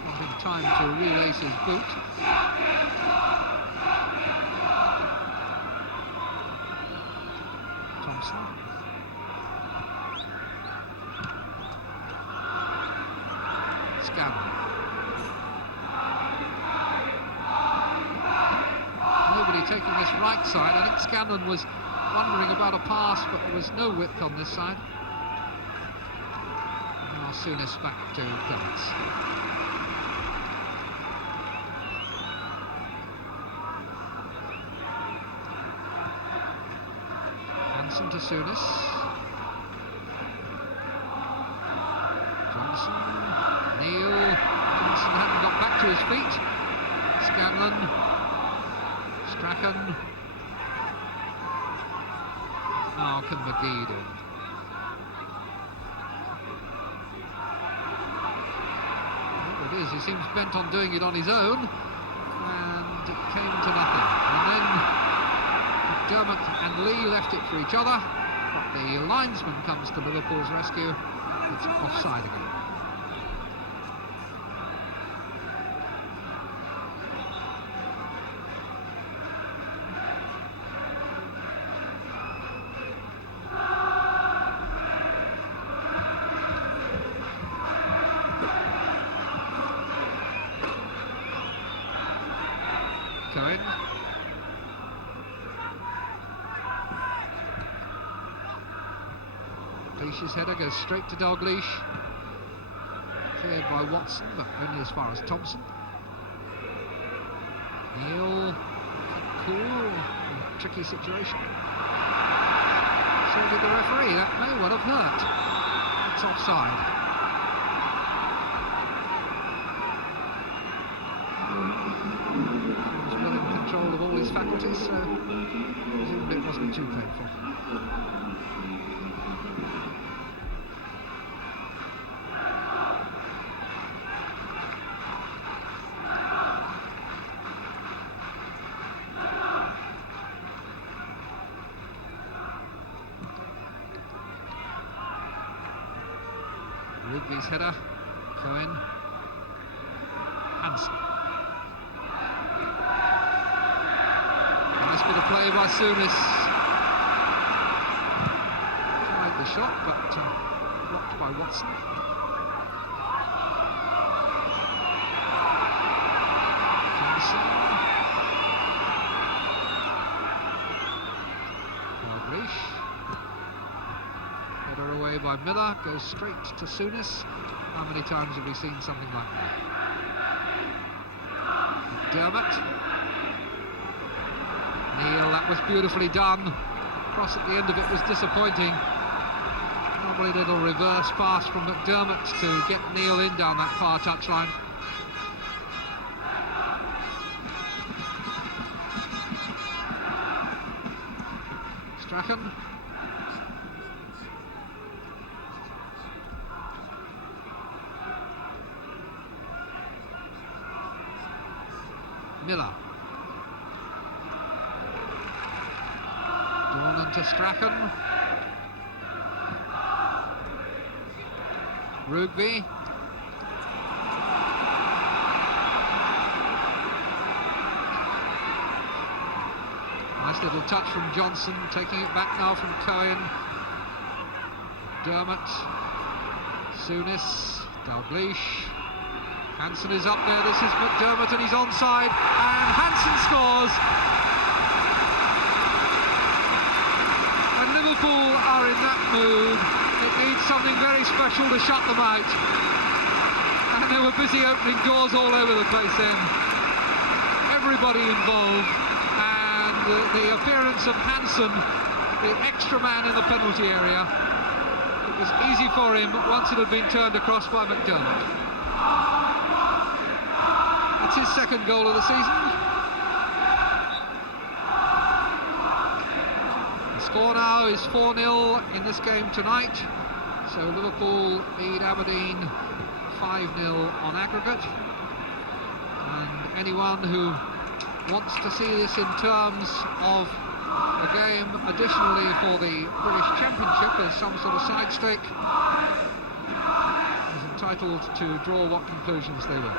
wanting time to relace his boot. Thompson. Scanlon. Nobody taking this right side. I think Scanlon was wondering about a pass, but there was no width on this side. Now Souness back to Clements. Hansen to Souness. Johnson. Neil. Johnson hadn't got back to his feet. Scanlon. Strachan. How can McGee do it? Well, it is. He seems bent on doing it on his own, and it came to nothing. And then McDermott and Lee left it for each other, but the linesman comes to Liverpool's rescue. It's offside again. Cohen. Dalglish's header goes straight to Dalglish. Cleared by Watson, but only as far as Thompson. Neil, cool, tricky situation. So did the referee. That may well have hurt. It's offside. Control of all his faculties, so presumably it wasn't too painful. Rugby's header, Cohen, Hansen. Nice bit of play by Souness. Tried the shot, but blocked by Watson. Johnson. Dalglish. Header away by Miller, goes straight to Souness. How many times have we seen something like that? Dermot. Neil, that was beautifully done. Cross at the end of it was disappointing. Lovely little reverse pass from McDermott to get Neil in down that far touchline. Strachan. Miller. Dornan to Strachan. Rugby. Nice little touch from Johnson, taking it back now from Cohen. Dermot. Souness. Dalglish. Hansen is up there, this is McDermott and he's onside, and Hansen scores! When Liverpool are in that mood, it needs something very special to shut them out. And they were busy opening doors all over the place then. Everybody involved, and the appearance of Hansen, the extra man in the penalty area, it was easy for him once it had been turned across by McDermott. His second goal of the season. The score now is 4-0 in this game tonight. So Liverpool lead Aberdeen 5-0 on aggregate. And anyone who wants to see this in terms of a game additionally for the British Championship as some sort of side stick is entitled to draw what conclusions they will.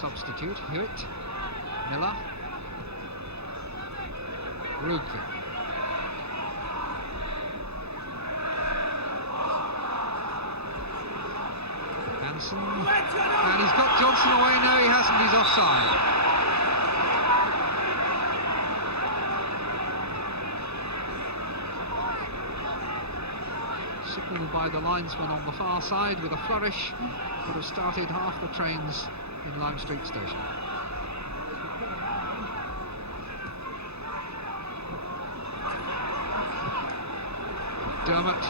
Substitute, Hewitt, Miller, Rugby. Hansen, and he's got Johnson away. No, he hasn't, he's offside. Signalled by the linesman on the far side with a flourish, would have started half the trains in Lime Street Station. Dermot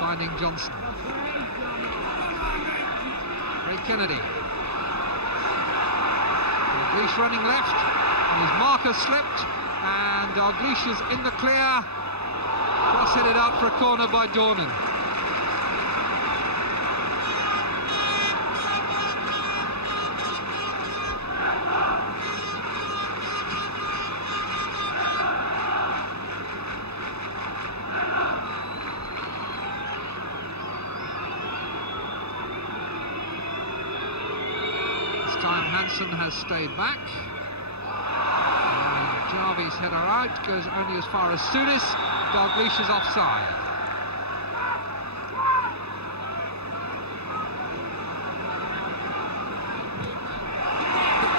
finding Johnson. Ray Kennedy. Dalglish running left, and his marker slipped, and Dalglish is in the clear. Cross-headed out for a corner by Dornan. Hansen has stayed back, and Jarvie's header out goes only as far as Souness. Dalglish is offside.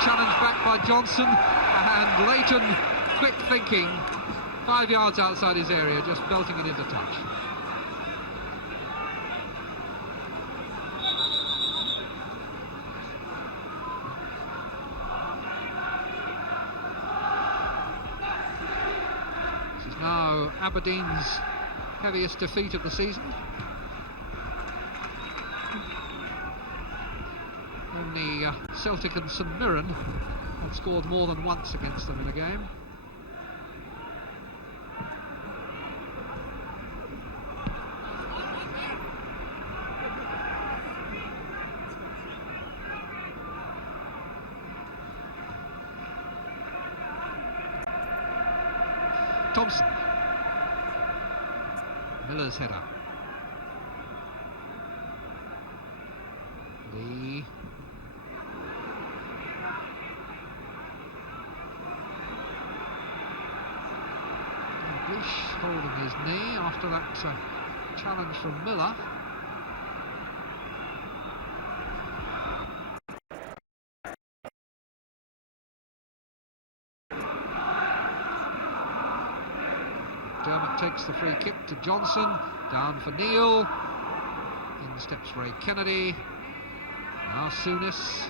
Challenge back by Johnson, and Leighton, quick thinking, 5 yards outside his area, just belting it into touch. Aberdeen's heaviest defeat of the season. Only Celtic and St Mirren had scored more than once against them in a game. Thompson. Miller's header. Lee. Dalglish holding his knee after that challenge from Miller. Dermot takes the free kick to Johnson, down for Neil, in steps Ray Kennedy, Now Souness.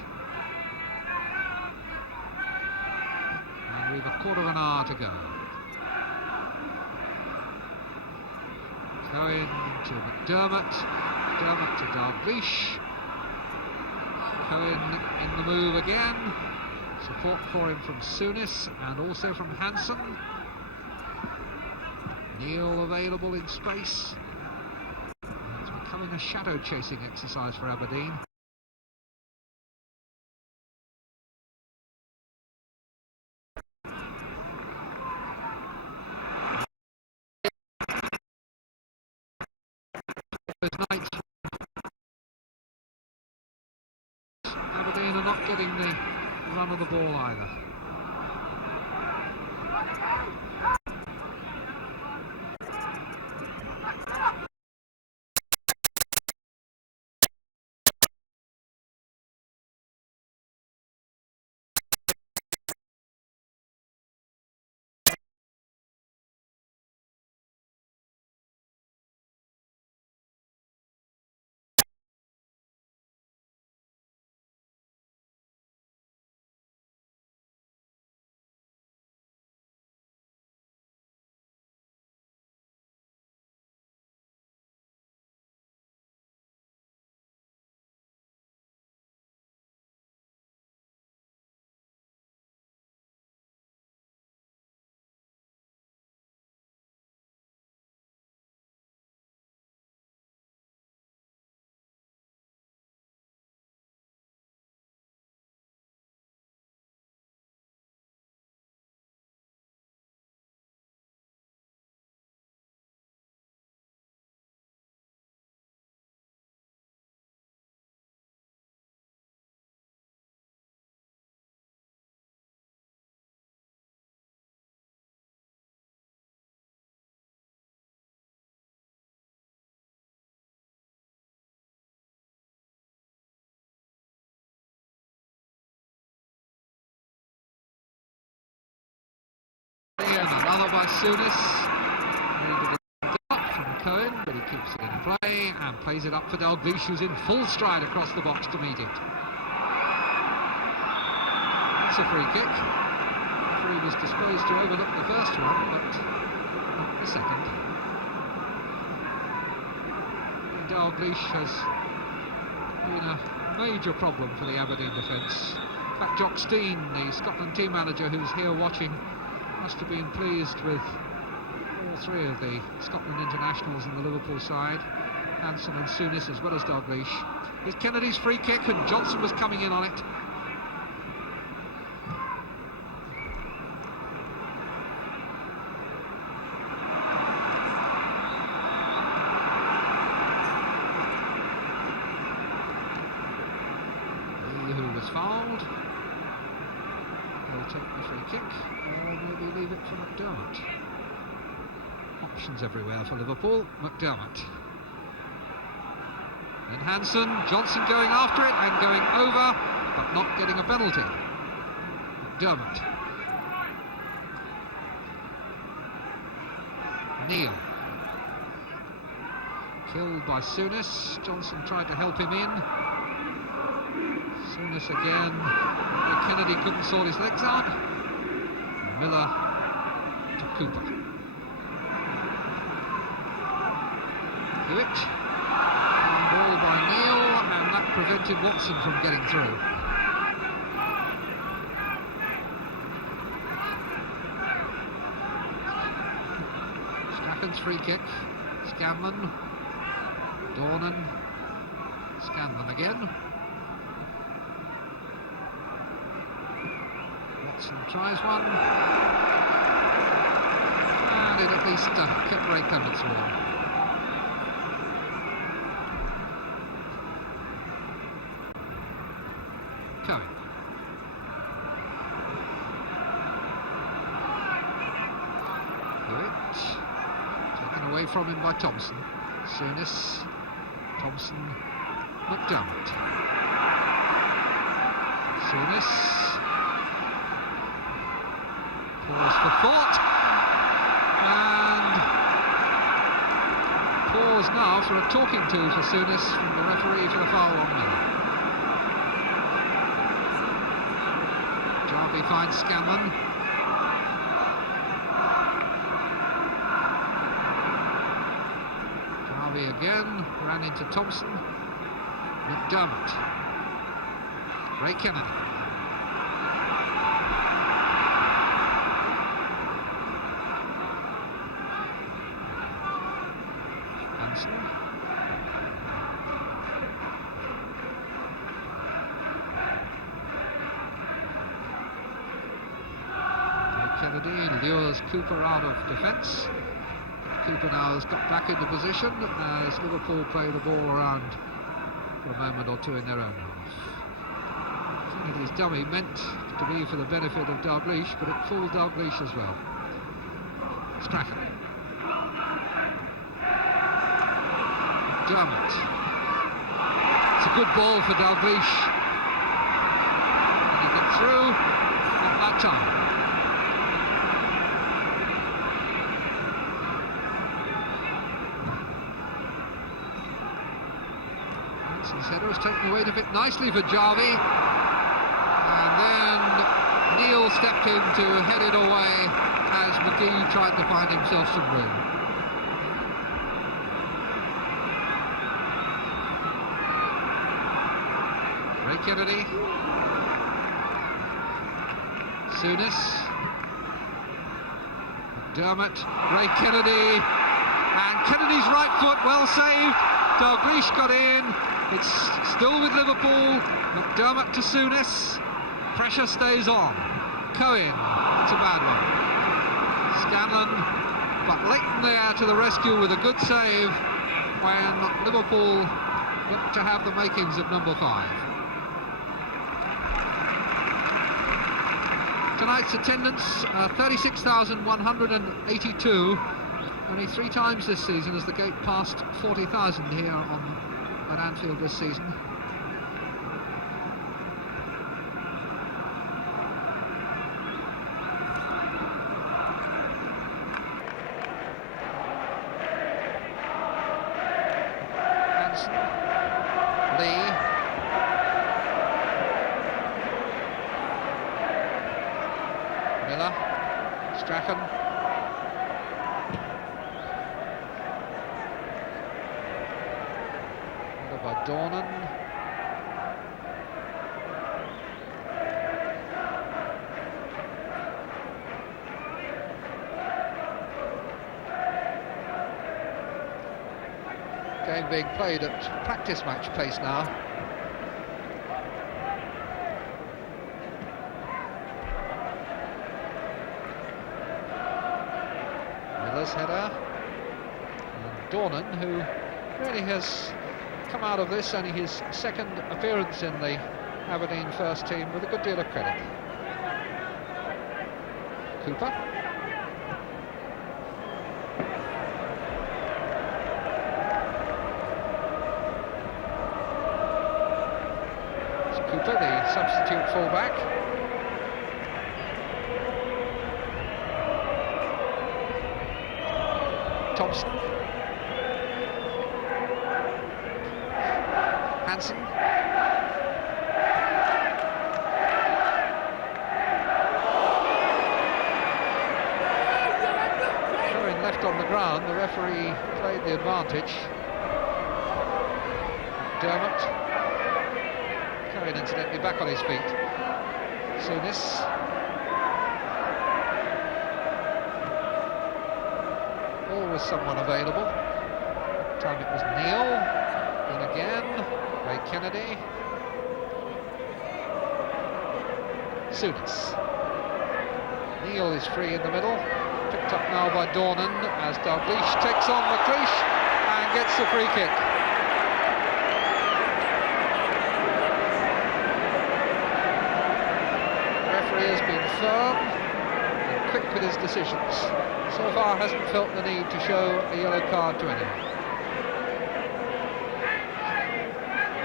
And we've a quarter of an hour to go. Cohen to McDermott. McDermott to Dalglish. Cohen in the move again. Support for him from Souness and also from Hansen. Neil available in space. It's becoming a shadow chasing exercise for Aberdeen. Nights, Aberdeen are not getting the run of the ball either. Another by Souness. From Cohen, but he keeps it in play and plays it up for Dalglish, who's in full stride across the box to meet it. That's a free kick. The referee was disposed to overlook the first one, but not the second. And Dalglish has been a major problem for the Aberdeen defence. In fact, Jock Stein, the Scotland team manager who's here watching, must have been pleased with all three of the Scotland internationals in the Liverpool side, Hansen and Souness as well as Dalglish. Here's Kennedy's free kick and Johnson was coming in on it. Who was fouled. He'll take the free kick, or maybe leave it for McDermott. Options everywhere for Liverpool. McDermott. Then Hansen, Johnson going after it and going over, but not getting a penalty. McDermott. Neil. Killed by Souness. Johnson tried to help him in. Souness again. Kennedy couldn't sort his legs out. Miller to Cooper. Hewitt. Ball by Neil, and that prevented Watson from getting through. Strachan's free kick. Scanlon. Dornan. Scanlon again. Watson tries one, and it at least kept Ray Clements warm. Cohen. Hewitt. Taken away from him by Thompson. Souness. Thompson. McDermott. Souness. Pause for thought, and pause now for a talking to for Souness from the referee for the foul on Miller. Jarvie finds Scanlon. Jarvie again, ran into Thompson. McDermott. Ray Kennedy. Hansen. Kennedy lures Cooper out of defence. Cooper now has got back into position as Liverpool play the ball around for a moment or two in their own half. Kennedy's dummy meant to be for the benefit of Dalglish, but it fooled Dalglish as well. Strachan. McDermott. It's a good ball for Dalglish. And he got through, not that time. His header was taken away a bit nicely for Jarvie, and then Neil stepped in to head it away as McGee tried to find himself some room. Ray Kennedy, Souness, McDermott, Ray Kennedy, and Kennedy's right foot well saved. Dalglish got in. It's still with Liverpool. McDermott to Souness. Pressure stays on. Cohen, it's a bad one. Scanlon, but Leighton there to the rescue with a good save when Liverpool look to have the makings of number 5. Tonight's attendance, 36,182. Only 3 times this season has the gate passed 40,000 here at Anfield this season. Hansen, Lee, Miller, Strachan. By Dornan. Game being played at practice match pace now. Miller's header. And Dornan, who really has come out of this only his second appearance in the Aberdeen first team with a good deal of credit. Cooper. It's Cooper, the substitute fullback. Thompson. Hansen. Showing left on the ground, the referee played the advantage. Dermott. Carried incidentally back on his feet. Souness. Always someone available. That time it was Neil. And again, Ray Kennedy. Souness. Neil is free in the middle. Picked up now by Dornan as Dalglish takes on McLeish and gets the free kick. The referee has been firm and quick with his decisions. So far hasn't felt the need to show a yellow card to anyone.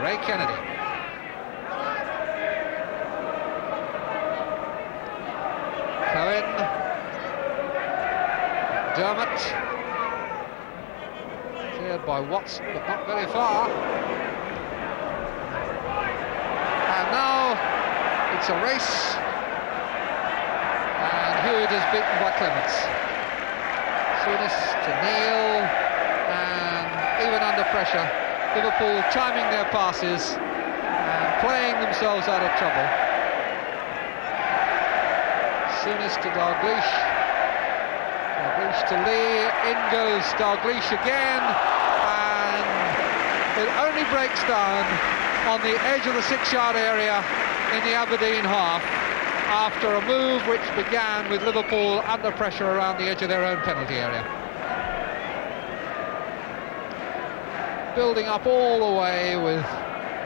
Ray Kennedy. Cohen. Dermott. Cleared by Watson, but not very far. And now it's a race Hewitt is beaten by Clements. Souness to Neil, and even under pressure, Liverpool timing their passes and playing themselves out of trouble. Souness to Dalglish. Dalglish to Lee. In goes Dalglish again, and it only breaks down on the edge of the 6-yard area in the Aberdeen half after a move which began with Liverpool under pressure around the edge of their own penalty area. Building up all the way with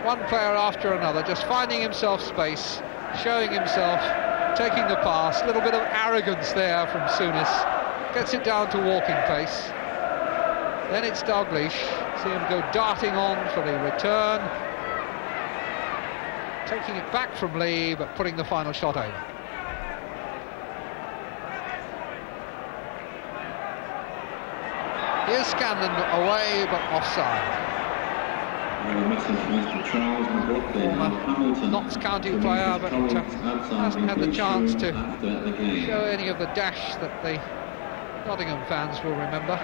one player after another, just finding himself space, showing himself, taking the pass. A little bit of arrogance there from Souness. Gets it down to walking pace. Then it's Dalglish. See him go darting on for the return. Taking it back from Lee, but putting the final shot over. Here's Scanlon away, but offside. Former Notts County player, but hasn't had the chance to show any of the dash that the Nottingham fans will remember.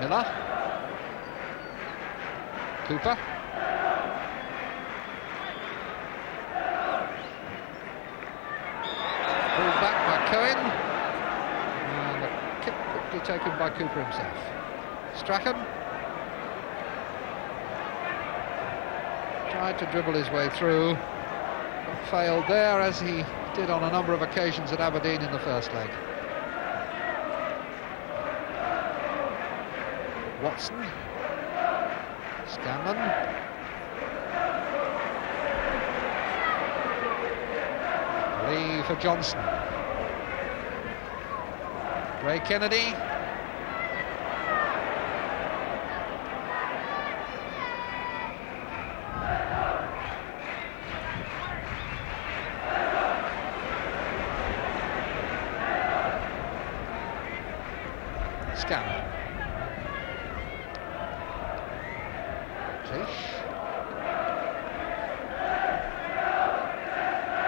Miller, Cooper, pulled back by Cohen, and the kick quickly taken by Cooper himself. Strachan tried to dribble his way through, but failed there, as he did on a number of occasions at Aberdeen in the first leg. Watson, Scanlon, Lee for Johnson, Ray Kennedy, Scanlon.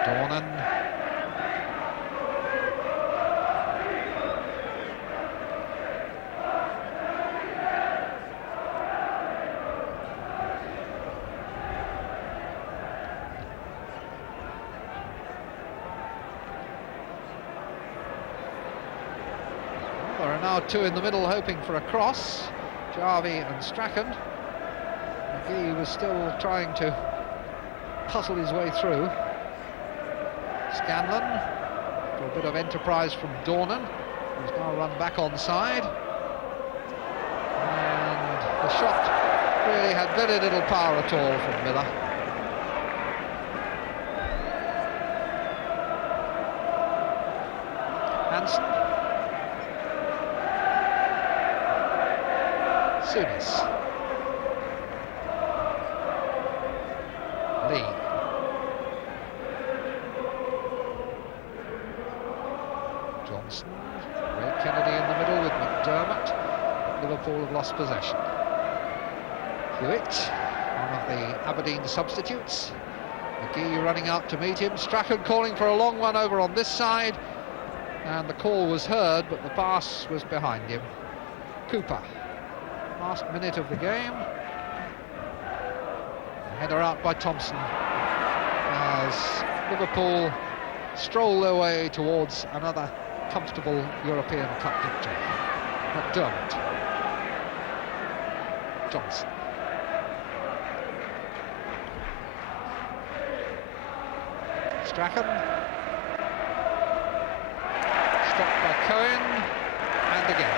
Dornan, there are now two in the middle hoping for a cross, Jarvie and Strachan. He was still trying to puzzle his way through. Scanlon, for a bit of enterprise from Dornan, who's now run back onside. And the shot really had very little power at all from Miller. Hansen. Souness. Lee. Johnson. Ray Kennedy in the middle with McDermott. Liverpool have lost possession. Hewitt, one of the Aberdeen substitutes. McGee running out to meet him. Strachan calling for a long one over on this side. And the call was heard, but the pass was behind him. Cooper. Last minute of the game. Header out by Thompson as Liverpool stroll their way towards another comfortable European Cup victory. McDermott, Johnson, Strachan, stopped by Cohen, and again.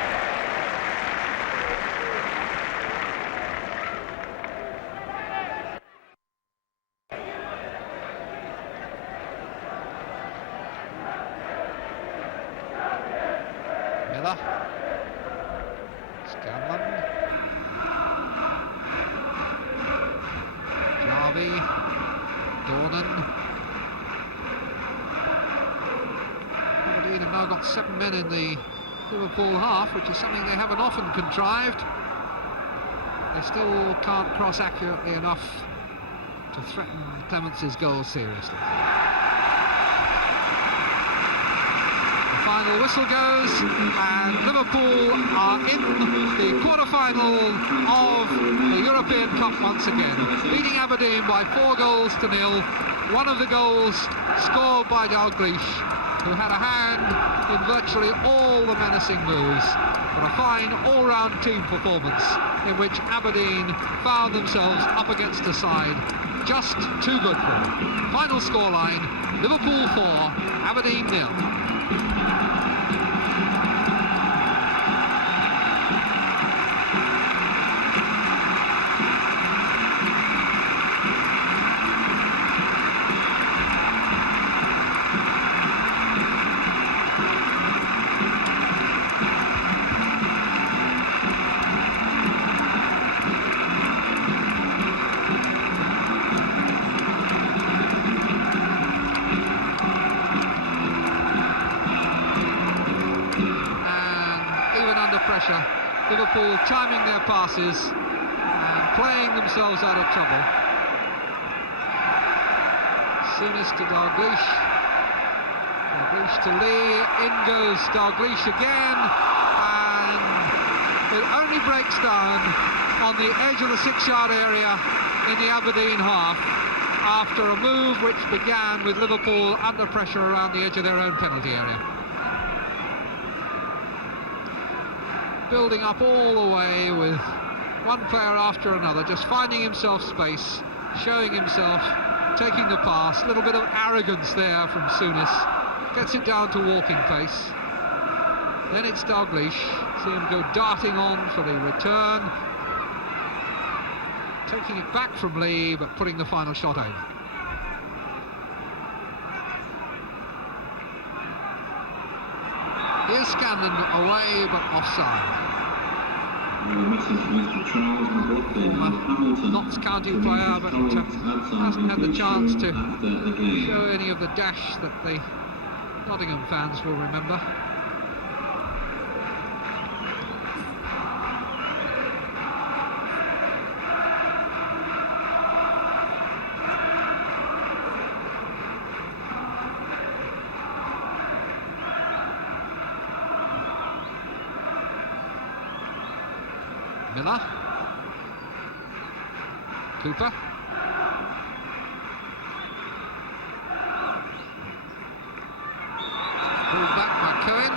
Miller, Scanlon, Jarvie, Dornan, Aberdeen have now got 7 men in the Liverpool half, which is something they haven't often contrived. They still can't cross accurately enough to threaten Clemence's goal seriously. The final whistle goes, and Liverpool are in the quarter-final of the European Cup once again, leading Aberdeen by 4-0. One of the goals scored by Dalglish, who had a hand in virtually all the menacing moves, but a fine all-round team performance in which Aberdeen found themselves up against a side just too good for them. Final scoreline, Liverpool 4, Aberdeen 0. Liverpool timing their passes and playing themselves out of trouble. Soonest to Dalglish. Dalglish to Lee. In goes Dalglish again. And it only breaks down on the edge of the 6-yard area in the Aberdeen half after a move which began with Liverpool under pressure around the edge of their own penalty area. Building up all the way with one player after another, just finding himself space, showing himself, taking the pass. A little bit of arrogance there from Souness. Gets it down to walking pace. Then it's Dalglish. See him go darting on for the return. Taking it back from Lee, but putting the final shot over. Here's Scanlon away, but offside. Notts County player, but hasn't had the chance to show any of the dash that the Nottingham fans will remember. Miller, Cooper, pulled back by Cohen,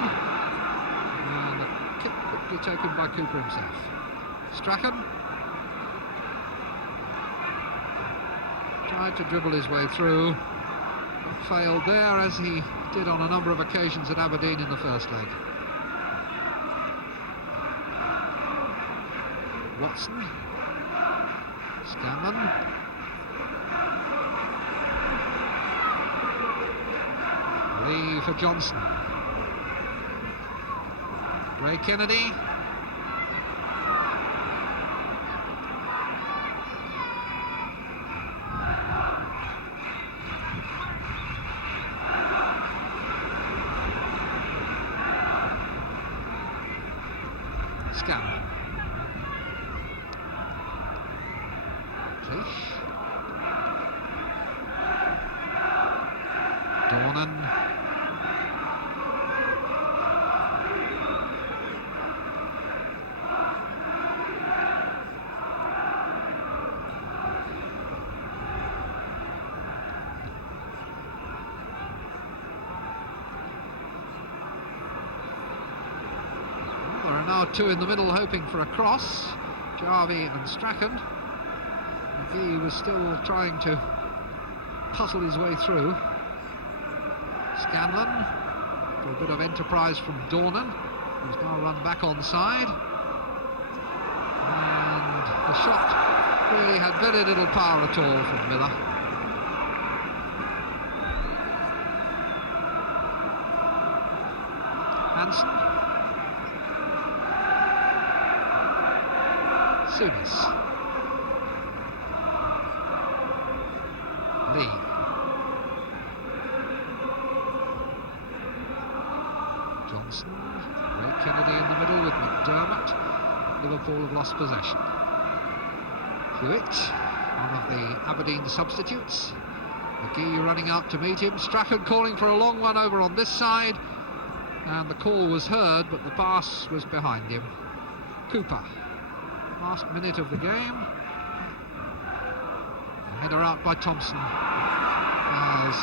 and the kick quickly taken by Cooper himself. Strachan tried to dribble his way through, failed there as he did on a number of occasions at Aberdeen in the first leg. Watson, Scanlon, Lee for Johnson, Ray Kennedy, Scanlon. Dornan, there are now two in the middle hoping for a cross, Jarvie and Strachan. He was still trying to puzzle his way through. Scanlon, for a bit of enterprise from Dornan, who's now run back onside. And the shot really had very little power at all from Miller. Hansen. Souness. Lee. Johnson, Ray Kennedy in the middle with McDermott. Liverpool have lost possession. Hewitt, one of the Aberdeen substitutes. McGee running out to meet him. Strachan calling for a long one over on this side, and the call was heard, but the pass was behind him. Cooper, last minute of the game. A header out by Thompson as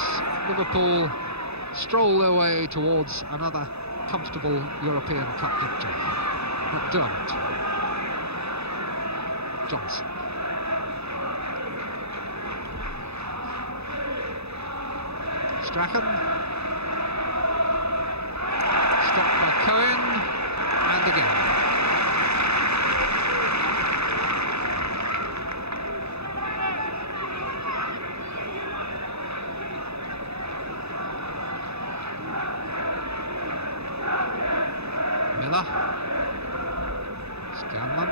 Liverpool stroll their way towards another comfortable European Cup victory. McDermott, Johnson. Strachan, stopped by Cohen, and again. Miller, Scanlon,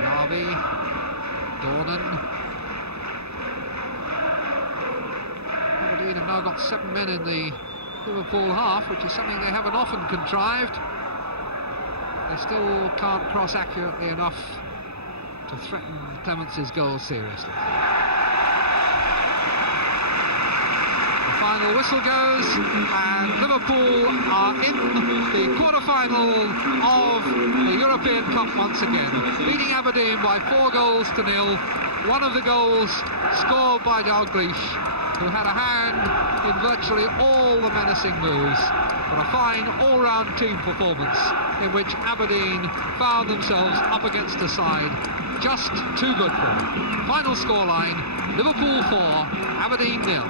Jarvie, Dornan. Aberdeen have now got 7 men in the Liverpool half, which is something they haven't often contrived. They still can't cross accurately enough to threaten Clemence's goal seriously. The final whistle goes, and Liverpool are in the quarter-final of the European Cup once again, beating Aberdeen by 4-0. One of the goals scored by Dalglish, who had a hand in virtually all the menacing moves, but a fine all-round team performance in which Aberdeen found themselves up against a side just too good for them. Final scoreline, Liverpool 4, Aberdeen 0.